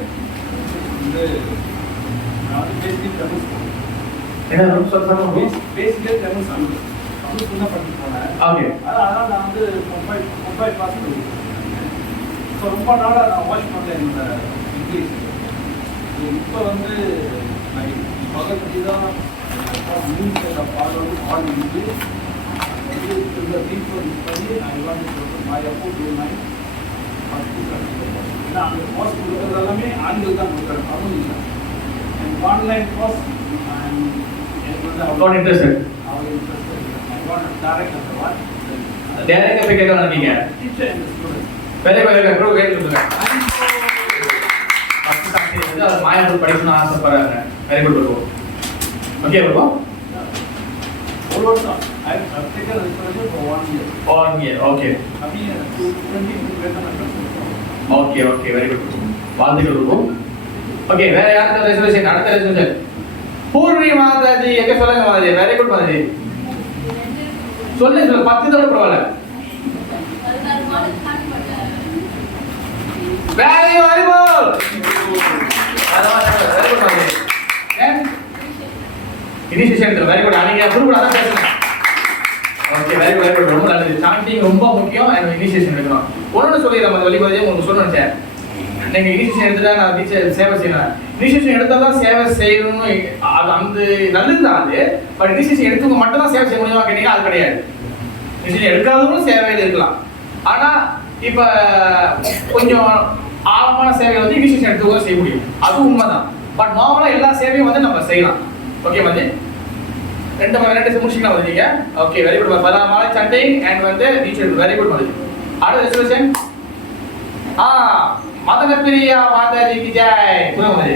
என்ன ரொம்ப சொல்றாங்க? பேசிக்கலி தமிழ் சொன்னா படிச்சு போனேன். ஓகே, அதனால நான் வந்து மொபைல் கிளாஸ் எடுக்கிறேன். ஸோ ரொம்ப நாளாக நான் வாட்ச் பண்ணேன் என்னோட இங்கிலீஷ். இப்போ வந்து Bhagavad Gita means follow all English இந்த பீப்புள் பண்ணி I want to my approach to my ஏன்னா அந்த கோர்ஸ் கொடுக்குறது எல்லாமே ஆண்கள் தான் கொடுக்குறாங்க, தமிழ் இல்லை. And online course not interested. I want to direct the what? டைரக்டா போய் கேட்க நினைக்கீங்க. Teacher and the student. Very very bro கேட்குதுங்க. ஃபர்ஸ்ட் சாக்தி வந்து அது மாயாவூர் படிக்கணும்னு ஆசைப்படுறாங்க. Very good bro. Okay bro. Also, I've taken a resolution for 1 year. 1 year. Okay. अभी 20 okay okay very good. வாழ்த்துக்கள் ப்ரோ. ஓகே, வேற யாருக்கு ரெசல்யூஷன்? அடுத்த ரெசல்யூஷன் பூர்ணி மாதாஜி எங்க சொல்லுங்க மாதாஜி. Very good Mataji. சொல்லுங்க 10 தடவை பரவாயில்ல. Very very good. Very good Mataji. Initiation very good. அன்னைக்கு அப்ரூவ் பண்ணா தான் பேசுங்க. Okay very good very good. ரொம்ப நல்லது. சாண்டிங் ரொம்ப முக்கியம். அண்ட் இனிஷியேஷன் எடுக்கணும். ஒண்ணு சொல்லிடுறேன் அந்த வழிபாதையை உங்களுக்கு சொல்ல நினைச்சேன். நீங்க இனிஷியேஷன் எடுத்துட்டா நான் டீச்சர் சேவை செய்யணும். இனிஷியேஷன் எடுத்தா தான் சேவை செய்யணும்னு அது அந்த நல்லது தான் அது. பட் இனிஷியேஷன் எடுத்தவங்க மட்டும் தான் சேவை செய்ய முடியுமா கேட்டீங்கன்னா அது கிடையாது. இனிஷியேஷன் எடுக்காதவங்களும் சேவையில் இருக்கலாம். ஆனா இப்ப கொஞ்சம் ஆழமான சேவை வந்து இனிஷியேஷன் எடுத்தவங்க செய்ய முடியும், அது உண்மைதான். பட் நார்மலா எல்லா சேவையும் வந்து நம்ம செய்யலாம். ஓகே வந்து ரெண்டு முடிச்சுக்கலாம் வந்துட்டீங்க. Okay very good. பலமான சண்டிங் அண்ட் வந்து டீச்சர் வெரி குட் வந்து. அடுத்த ரெசல்யூஷன் மதன பிரியா மாதாஜி की जय. सुनो मुझे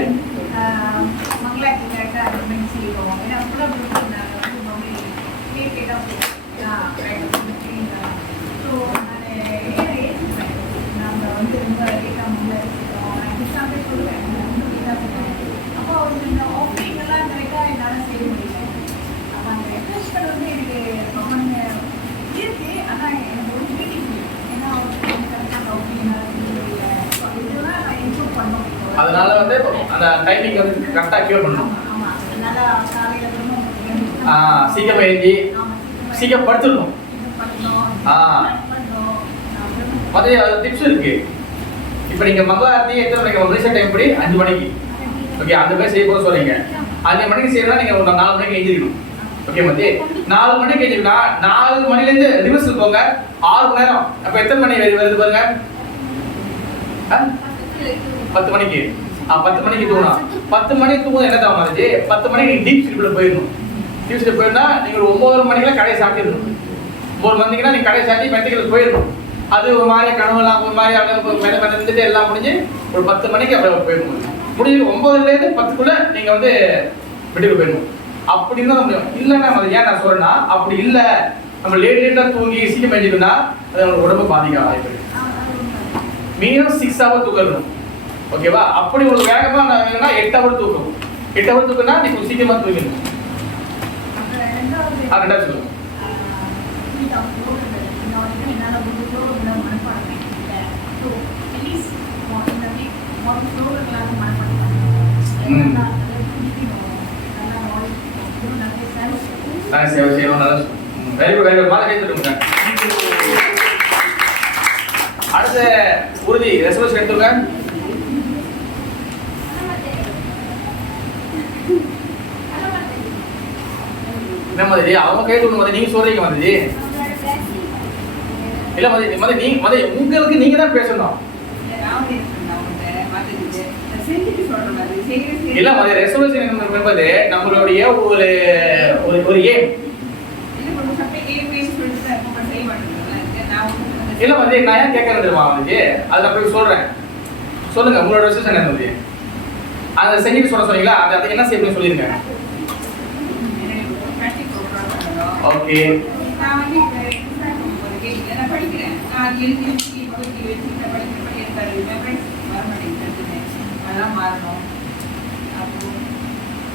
मंगला की बेटा में सी को मेरा पूरा ग्रुप ना मम्मी ये केटा हां राइट तो சொல்லுவேன். அப்போ அவங்க இந்த ஆஃபரிங் எல்லாம் கரெக்டாக என்னால் செய்ய முடியல. அப்போ அந்த ரெஃப்ரெஷ்மெண்ட் வந்து எனக்கு ரொம்ப இருக்கு. ஆனால் எனக்கு ஒரு மீட்டிங் ஏன்னா கரெக்டாக ஆஃபரிங் இதெல்லாம் நான் இம்ப்ரூவ் பண்ணணும். அதனால வந்து அந்த டைமிங் வந்து கரெக்டாக அக்யூர் பண்ணணும். ஆமாம், நல்லா காலையில் சீக்கிரம் எழுதி சீக்கிரம் படுத்துடணும். அதே டிப்ஸ் இருக்கு. இப்போ நீங்க மங்களாரத்தி எத்தனை மணிக்கு ரிசர்ட் டைம் படி 5 மணிக்கு ஓகே அந்த மாதிரி செய்ய போக சொல்றீங்க. 5 மணிக்கு செய்யறதா நீங்க ஒரு 4 மணிக்கு எழுந்திருக்கணும். ஓகே மதி 4 மணிக்கு எழுந்திருக்கா 4 மணிலேருந்து ரிவர்சல் போங்க 6 மணி நேரம். அப்போ எத்தனை மணி வருது பாருங்க 10 மணிக்கு 10 மணிக்கு தூங்கணும். 10 மணிக்கு தூங்க என்ன தான் மாதிரி 10 மணிக்கு நீங்க டீப் ஸ்லீப்ல போயிடணும். டீப் ஸ்லீப் போயிருந்தா நீங்க ஒரு 9 மணிக்கெல்லாம் கடையை சாப்பிட்டுருணும். 9 மணிக்குன்னா நீங்க கடையை சாப்பிட்டு மெடிக்கல் போயிடணும். அது ஒரு மாதிரி கனவுலாம் ஒரு மாதிரி அப்படியே இருந்துட்டு எல்லாம் முடிஞ்சு ஒரு 10 மணிக்கு அப்படியே போயிடணும். முடிஞ்சு 9லேருந்து 10க்குள்ள நீங்க வந்து மெடிக்கல் போயிடணும். அப்படின்னு தான் முடியும். இல்லைன்னா அது ஏன் நான் சொல்றேன்னா அப்படி இல்லை நம்ம லேட்டாக தூங்கி சீக்கிரம் எழுதினா அது உங்களுக்கு உடம்பு பாதிக்க வாய்ப்பு இருக்கு. மினிமம் 6 ஹவர் தூக்கணும். ஓகேவா? அப்படி உங்களுக்கு வேகமாக நான் வேணும்னா 8 ஹவர் தூக்கம். 8 ஹவர் தூக்கம்னா நீங்க சீக்கிரமா தூங்கிடணும். ரெண்டாவது சொல்லுங்க. சேவை செய்யணும். Very good very good. மாலை கைத்துடுங்க. அடுத்த உறுதி ரெசல்யூஷன் எடுத்துங்க. என்ன மாதிரி அவங்க கைத்துடுங்க மாதிரி நீங்க சொல்றீங்க மாதிரி இல்ல மாதிரி மாதிரி நீ மாதிரி உங்களுக்கு நீங்க தான் பேசணும். இல்ல மாதிரி ரெசல்யூஷன் என்பது நம்மளுடைய ஒரு ஒரு ஒரு ஏம். இல்ல மாதிரி நான் ஏன் கேட்கறது தெரியுமா வந்து அது நான் போய் சொல்றேன். சொல்லுங்க உங்களோட ரெசல்யூஷன் என்ன வந்து அதை செஞ்சுட்டு சொல்ல சொன்னீங்களா அது என்ன செய்யணும்னு சொல்லிருங்க. ஓகே படிக்கிறேன் அதெல்லாம் மாறணும். அப்போ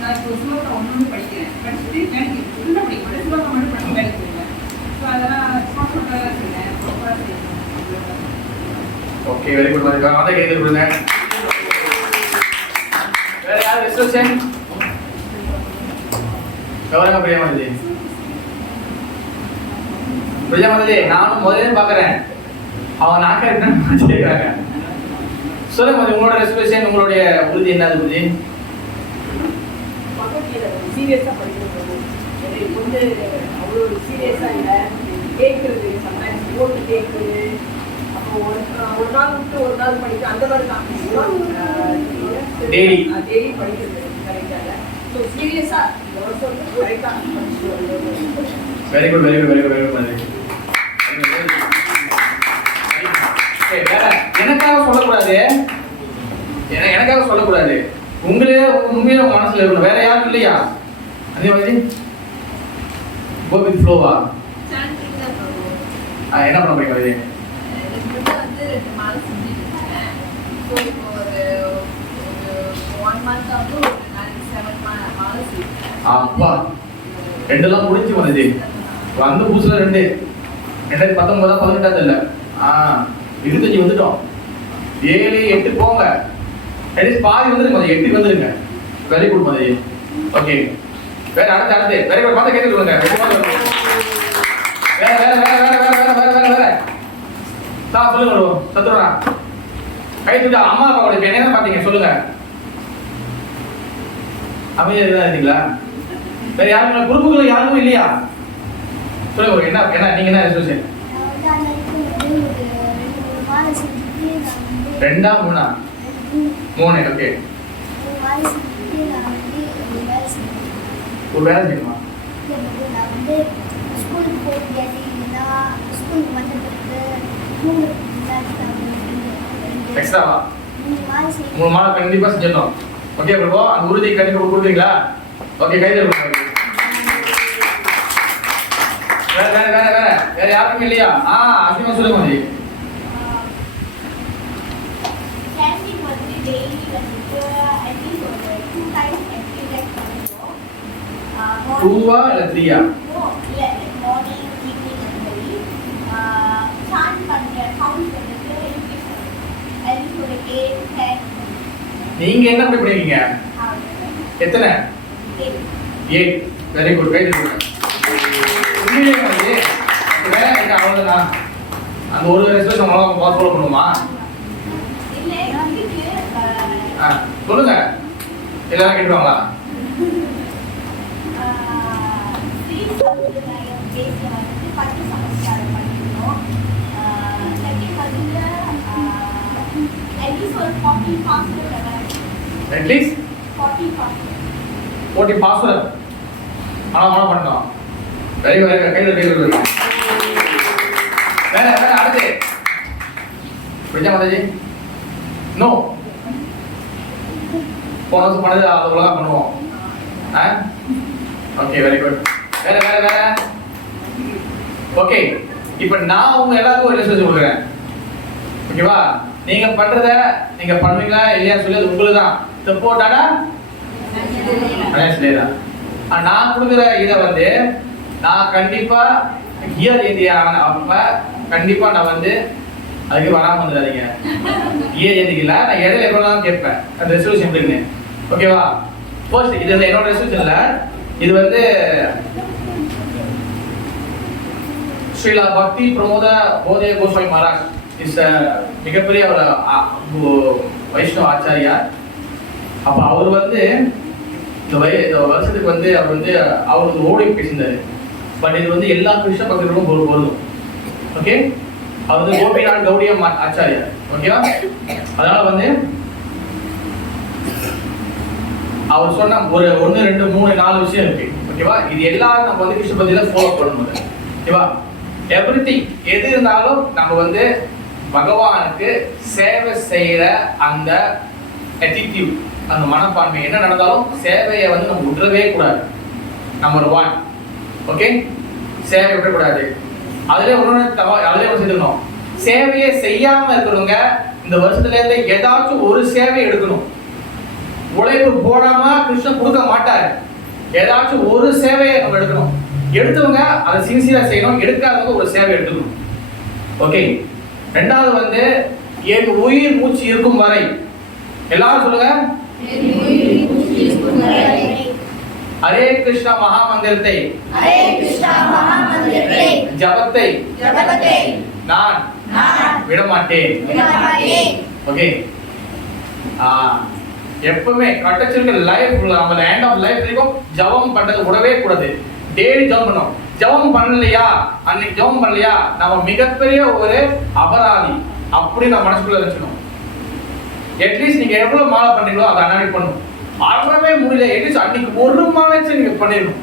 நான் இப்போ ஸ்லோகம் ஒன்று படிக்கிறேன் படிச்சுட்டு எனக்கு ஃபுல்லாக படிக்கிறேன் ஸ்லோகம் மட்டும் படிச்சு வேலைக்கு போயிடுவேன். ஸோ அதெல்லாம் ஸ்லோகம் செய்வேன் ப்ராப்பராக செய்யணும். ஓகே வெரி குட் மாதிரி அதை கேட்டு கொடுங்க. வேற யார் ரெசல்யூஷன் கவரங்க பிரியமானது பிரியமானது நானும் முதல்ல பார்க்குறேன் அவன் நாக்க என்னன்னு கேட்குறாங்க. சொல்லுங்க மாதிரி உங்களோட ரெசல்யூஷன் உங்களுடைய உறுதி என்னது உறுதி? சீரியஸாக படிக்கிறது எனக்கு வந்து அவ்வளோ சீரியஸாக இல்லை கேட்குறது சம்டைம்ஸ் போட்டு கேட்குறது அப்போ ஒரு நாள் விட்டு ஒரு நாள் படிக்க அந்த மாதிரி தான் டெய்லி படிக்கிறது கரெக்டாக. ஸோ சீரியஸாக இந்த வருஷம் கரெக்டாக படிச்சுட்டு வருது. Very good very good very good very good மாதிரி வேற எனக்காக சொல்லக்கூடாது. எனக்காக சொல்லக்கூடாது. உங்களே உண்மையில மனசுல இருக்கணும். வேற யாரும் இல்லையா? அதே மாதிரி கோ வித் ஃப்ளோவா என்ன பண்ண போறீங்க? அது வந்து 2 மாதம் செஞ்சுருக்கேன். ஸோ இப்போ ஒரு 1 மந்த் ஆகுது. ஒரு நாளைக்கு 7 மாதம் செய்வேன். அப்பா 2 முடிஞ்சு வந்தது வந்து புதுசுல 2 2019 18 இல்ல 25 வந்துட்டோம். 7 8 போங்க. பாதி வந்துருங்க 8 வந்துருங்க. வெரி குட் மாதிரி ஓகே. வேற அடுத்து வெரி குட் மாதிரி கேட்டு கொடுங்க. வேற வேற வேற வேற வேற வேற வேற வேற வேற தான் சொல்லுங்க சத்துருவா கை தூக்கி அம்மா அப்பாவோட என்ன பாத்தீங்க சொல்லுங்க. அமைதியா இருக்கீங்களா? வேற யாரும் குரூப்புக்குள்ள யாரும் இல்லையா? சொல்லுங்க என்ன என்ன நீங்க என்ன ரெசல்யூஷன்? 2 3 3 ஓகே. ஒரு வேலை செய்யணுமா? எக்ஸ்ட்ராவா 3 மாதம் கண்டிப்பா செஞ்சிடணும். ஓகே பிரபு அந்த உறுதி கண்டிப்பா கொடுக்குறீங்களா? ஓகே கைது வேற வேற வேற வேற வேற யாருக்கும் இல்லையா? அசிமா சொல்லுங்க. டெய்லி வந்து 2 இல்ல 3 மார்னிங் ஈவினிங் அந்த மாதிரி சாண்ட் பண்ணுற சவுண்ட் வந்துட்டு எஜுகேஷன் அது ஒரு 8 10 நீங்க என்ன படிக்கிறீங்க? எத்தனை? 8. Very good. ரைட். உண்மையிலே வந்து வேற என்ன அவ்வளவுதான். அந்த ஒரு ரெஸ்ட்ரிக்ஷன் நம்ம ஃபாலோ பண்ணுமா? இல்லை இதுக்கு சொல்லுங்க. எல்லாரும் கேட்டுவாங்களா? சீரீஸ் வந்து நான் பேஸில் வந்து 10 செமஸ்டர் பண்ணியிருந்தோம். செகண்ட் வந்து அட்லீஸ்ட் ஒரு 40 பாஸ்வேர்ட் அட்லீஸ்ட் 40 பாஸ்வேர்ட் 40 பாஸ்வேர்ட் ஆனா பண்ணோம். வெரி வெரி கையில கையில வேற வேற அடுத்து புரிஞ்சா மாதாஜி? நோ போன வருஷம் பண்ணது அது ஒழுங்கா பண்ணுவோம். Okay very good. வேற வேற வேற ஓகே. இப்போ நான் உங்க எல்லாருக்கும் ஒரு மெசேஜ் கொடுக்குறேன். ஓகேவா? நீங்க பண்றத நீங்க பண்ணுவீங்களா இல்லையா சொல்லி அது உங்களுக்கு தான். சப்போர்ட்டாடா அனேஸ்லேடா. நான் கொடுக்குற இதை வந்து நான் கண்டிப்பா இயர் இந்தியா அப்ப கண்டிப்பா நான் வந்து அதுக்கு வராம வந்துடாதீங்க. இயர் இந்தியில நான் இடையில எவ்வளவு கேட்பேன் அந்த ரெசல்யூஷன் எப்படின்னு. ஓகேவா? ஃபர்ஸ்ட் இது என்னோட ரெசல்யூஷன் இல்ல, இது வந்து ஸ்ரீலா பக்தி பிரமோத போதே கோஸ்வாமி மகாராஜ் இஸ் மிகப்பெரிய ஒரு வைஷ்ணவ ஆச்சாரியா. அப்ப அவர் வந்து இந்த வருஷத்துக்கு வந்து அவர் வந்து ஓடி பேசியிருந்தாரு. பட் இது வந்து எல்லா கிருஷ்ண பக்தர்களுக்கும் பொருந்தும். ஓகே? அவர் வந்து கோபிநாத் கௌடிய ஆச்சாரியா. ஓகேவா? அதனால வந்து அவர் சொன்ன ஒரு 1 2 3 4 விஷயம் இருக்கு. ஓகேவா? இது எல்லாரும் நம்ம வந்து கிருஷ்ண பக்தியில ஃபாலோ பண்ணணும். ஓகேவா? எவ்ரிதிங் எது இருந்தாலும் நம்ம வந்து பகவானுக்கு சேவை செய்யற அந்த attitude, அந்த மனப்பான்மை என்ன நடந்தாலும் சேவையை வந்து நம்ம விட்டுறவே கூடாது. நம்பர் 1. ஓகே? சேவை விடக்கூடாது. அதுல சேர்த்துக்கணும். சேவையை செய்யாம இருக்கிறவங்க இந்த வருஷத்துல இருந்து ஏதாச்சும் ஒரு சேவை எடுக்கணும். உழைப்பு போடாம கிருஷ்ணன் கொடுக்க மாட்டாரு. ஏதாச்சும் ஒரு சேவையை நம்ம எடுக்கணும். எடுத்தவங்க அதை சின்சியரா செய்யணும். எடுக்காதவங்க ஒரு சேவை எடுத்துக்கணும். ஓகே? ரெண்டாவது வந்து என் உயிர் மூச்சு இருக்கும் வரை எல்லாரும் சொல்லுங்க, ஹரே கிருஷ்ணா மகாமந்திரத்தை ஜபத்தை நான் விடமாட்டேன். ஓகே? எப்பவுமே கட்டச்சிருக்க லைஃப் நம்ம எண்ட் ஆஃப் லைஃப் வரைக்கும் ஜபம் பண்றது விடவே கூடாது. டெய்லி ஜபம் பண்ணணும். ஜபம் பண்ணலையா, அன்னைக்கு ஜபம் பண்ணலையா, நம்ம மிகப்பெரிய ஒரு அபராதி அப்படி நம்ம மனசுக்குள்ள வச்சுக்கணும். அட்லீஸ்ட் நீங்க எவ்வளவு மாலை பண்றீங்களோ அதை அன்னைக்கு பண்ணணும். அறவே முடியல, அட்லீஸ்ட் அன்னைக்கு ஒரு மாலைச்சு நீங்க பண்ணிடணும்.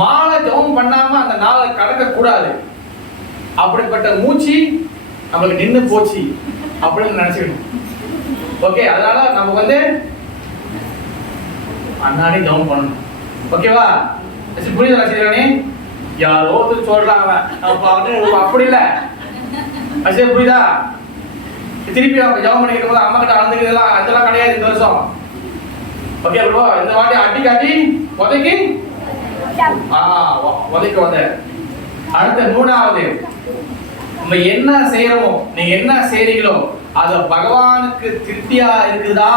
மாலை ஜபம் பண்ணாம அந்த நாளை கடக்க கூடாது. அப்படிப்பட்ட மூச்சு நம்மளுக்கு நின்று போச்சு அப்படின்னு நினைச்சுக்கணும். ஓகே? அதனால நம்ம வந்து அன்னாடி ஜபம் பண்ணணும். ஓகேவா? புரியுதா சீராணி? யாரோ ஒருத்தர் சொல்றாங்க அப்படி இல்ல. அசே புரியுதா? திருப்பி அவங்க ஜபம் பண்ணிக்கிட்டு போது அம்மா கிட்ட அழுதுக்கிறதெல்லாம் அதெல்லாம் கிடையாது இந்த வருஷம். Okay bro? இந்த வாட்டி அடி காட்டி உதைக்கி உதைக்க வந்த. அடுத்த 3வது, நம்ம என்ன செய்யறோமோ, நீங்க என்ன செய்றீங்களோ அது பகவானுக்கு திருப்தியா இருக்குதா,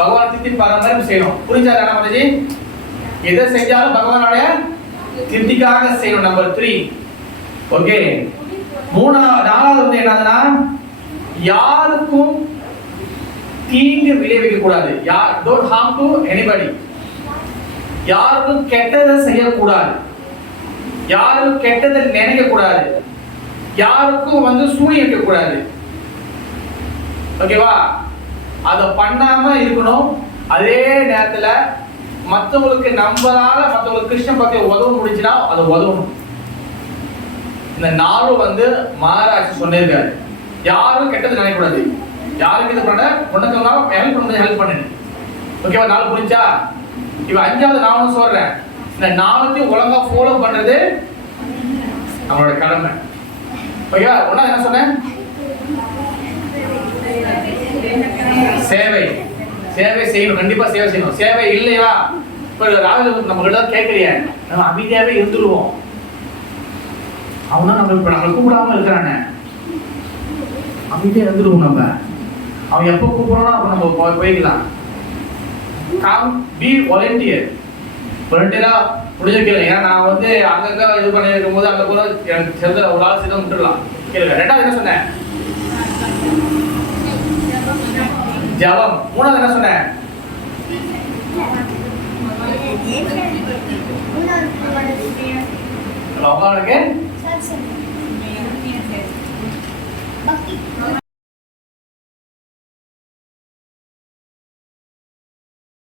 பகவான் திருப்தி பர மாதிரி செய்யணும். புரிஞ்சாதா மாதாஜி? எதை செஞ்சாலும் பகவானுடைய திருப்திக்காக செய்யணும். நம்பர் 3. ஓகே? 4வது வந்து என்னதுன்னா யாருக்கும் தீங்கு விளைவிக்க கூடாது. don't harm to anybody. யாருக்கும் கெட்டதை செய்யக்கூடாது. யாரும் கெட்டதை நினைக்க கூடாது. யாருக்கும் வந்து சூனியம் வைக்க கூடாது. ஓகேவா? அதை பண்ணாம இருக்கணும். அதே நேரத்துல மற்றவங்களுக்கு நம்மளால மற்றவங்களுக்கு கிருஷ்ண பக்தி உதவ முடிஞ்சுன்னா அதை உதவணும். இந்த 4 வந்து மகாராஜ் சொன்னிருக்காரு. யாரும் கெட்டது நினைக்கக்கூடாது. யாருக்கு இது பண்ண உனக்கு ஹெல்ப் பண்ண ஹெல்ப் பண்ணுங்க. ஓகேவா? 4 புரிஞ்சா? இப்போ 5வது நான் ஒன்று சொல்றேன். இந்த 4த்தையும் ஒழுங்கா ஃபாலோ பண்றது நம்மளோட கடமை. ஓகேவா? ஒண்ணாவது என்ன சொன்னேன்? சேவை. சேவை செய்யணும். கண்டிப்பா சேவை செய்யணும். சேவை இல்லையா இப்போ ராகுல் நம்ம கிட்ட கேட்கலையே, நம்ம அமைதியாவே இருந்துருவோம். அவனா நம்ம இப்ப நம்மளை கூப்பிடாம இருக்கிறானே, அமைதியா இருந்துருவோம். நம்ம அவன் எப்போ கூப்பிடுறானோ அப்போ நம்ம போய்க்கலாம். Come B volunteer. வாலண்டியரா முடிஞ்ச கேளுங்க. ஏன்னா நான் வந்து அங்கங்க இது பண்ணி இருக்கும்போது அங்கே கூட எனக்கு சேர்ந்த ஒரு ஆள் சேர்ந்து விட்டுடலாம். கேளுங்க. ரெண்டாவது என்ன சொன்னேன்? ஜபம். மூணாவது என்ன சொன்னேன்? உங்களுக்கு பக்தி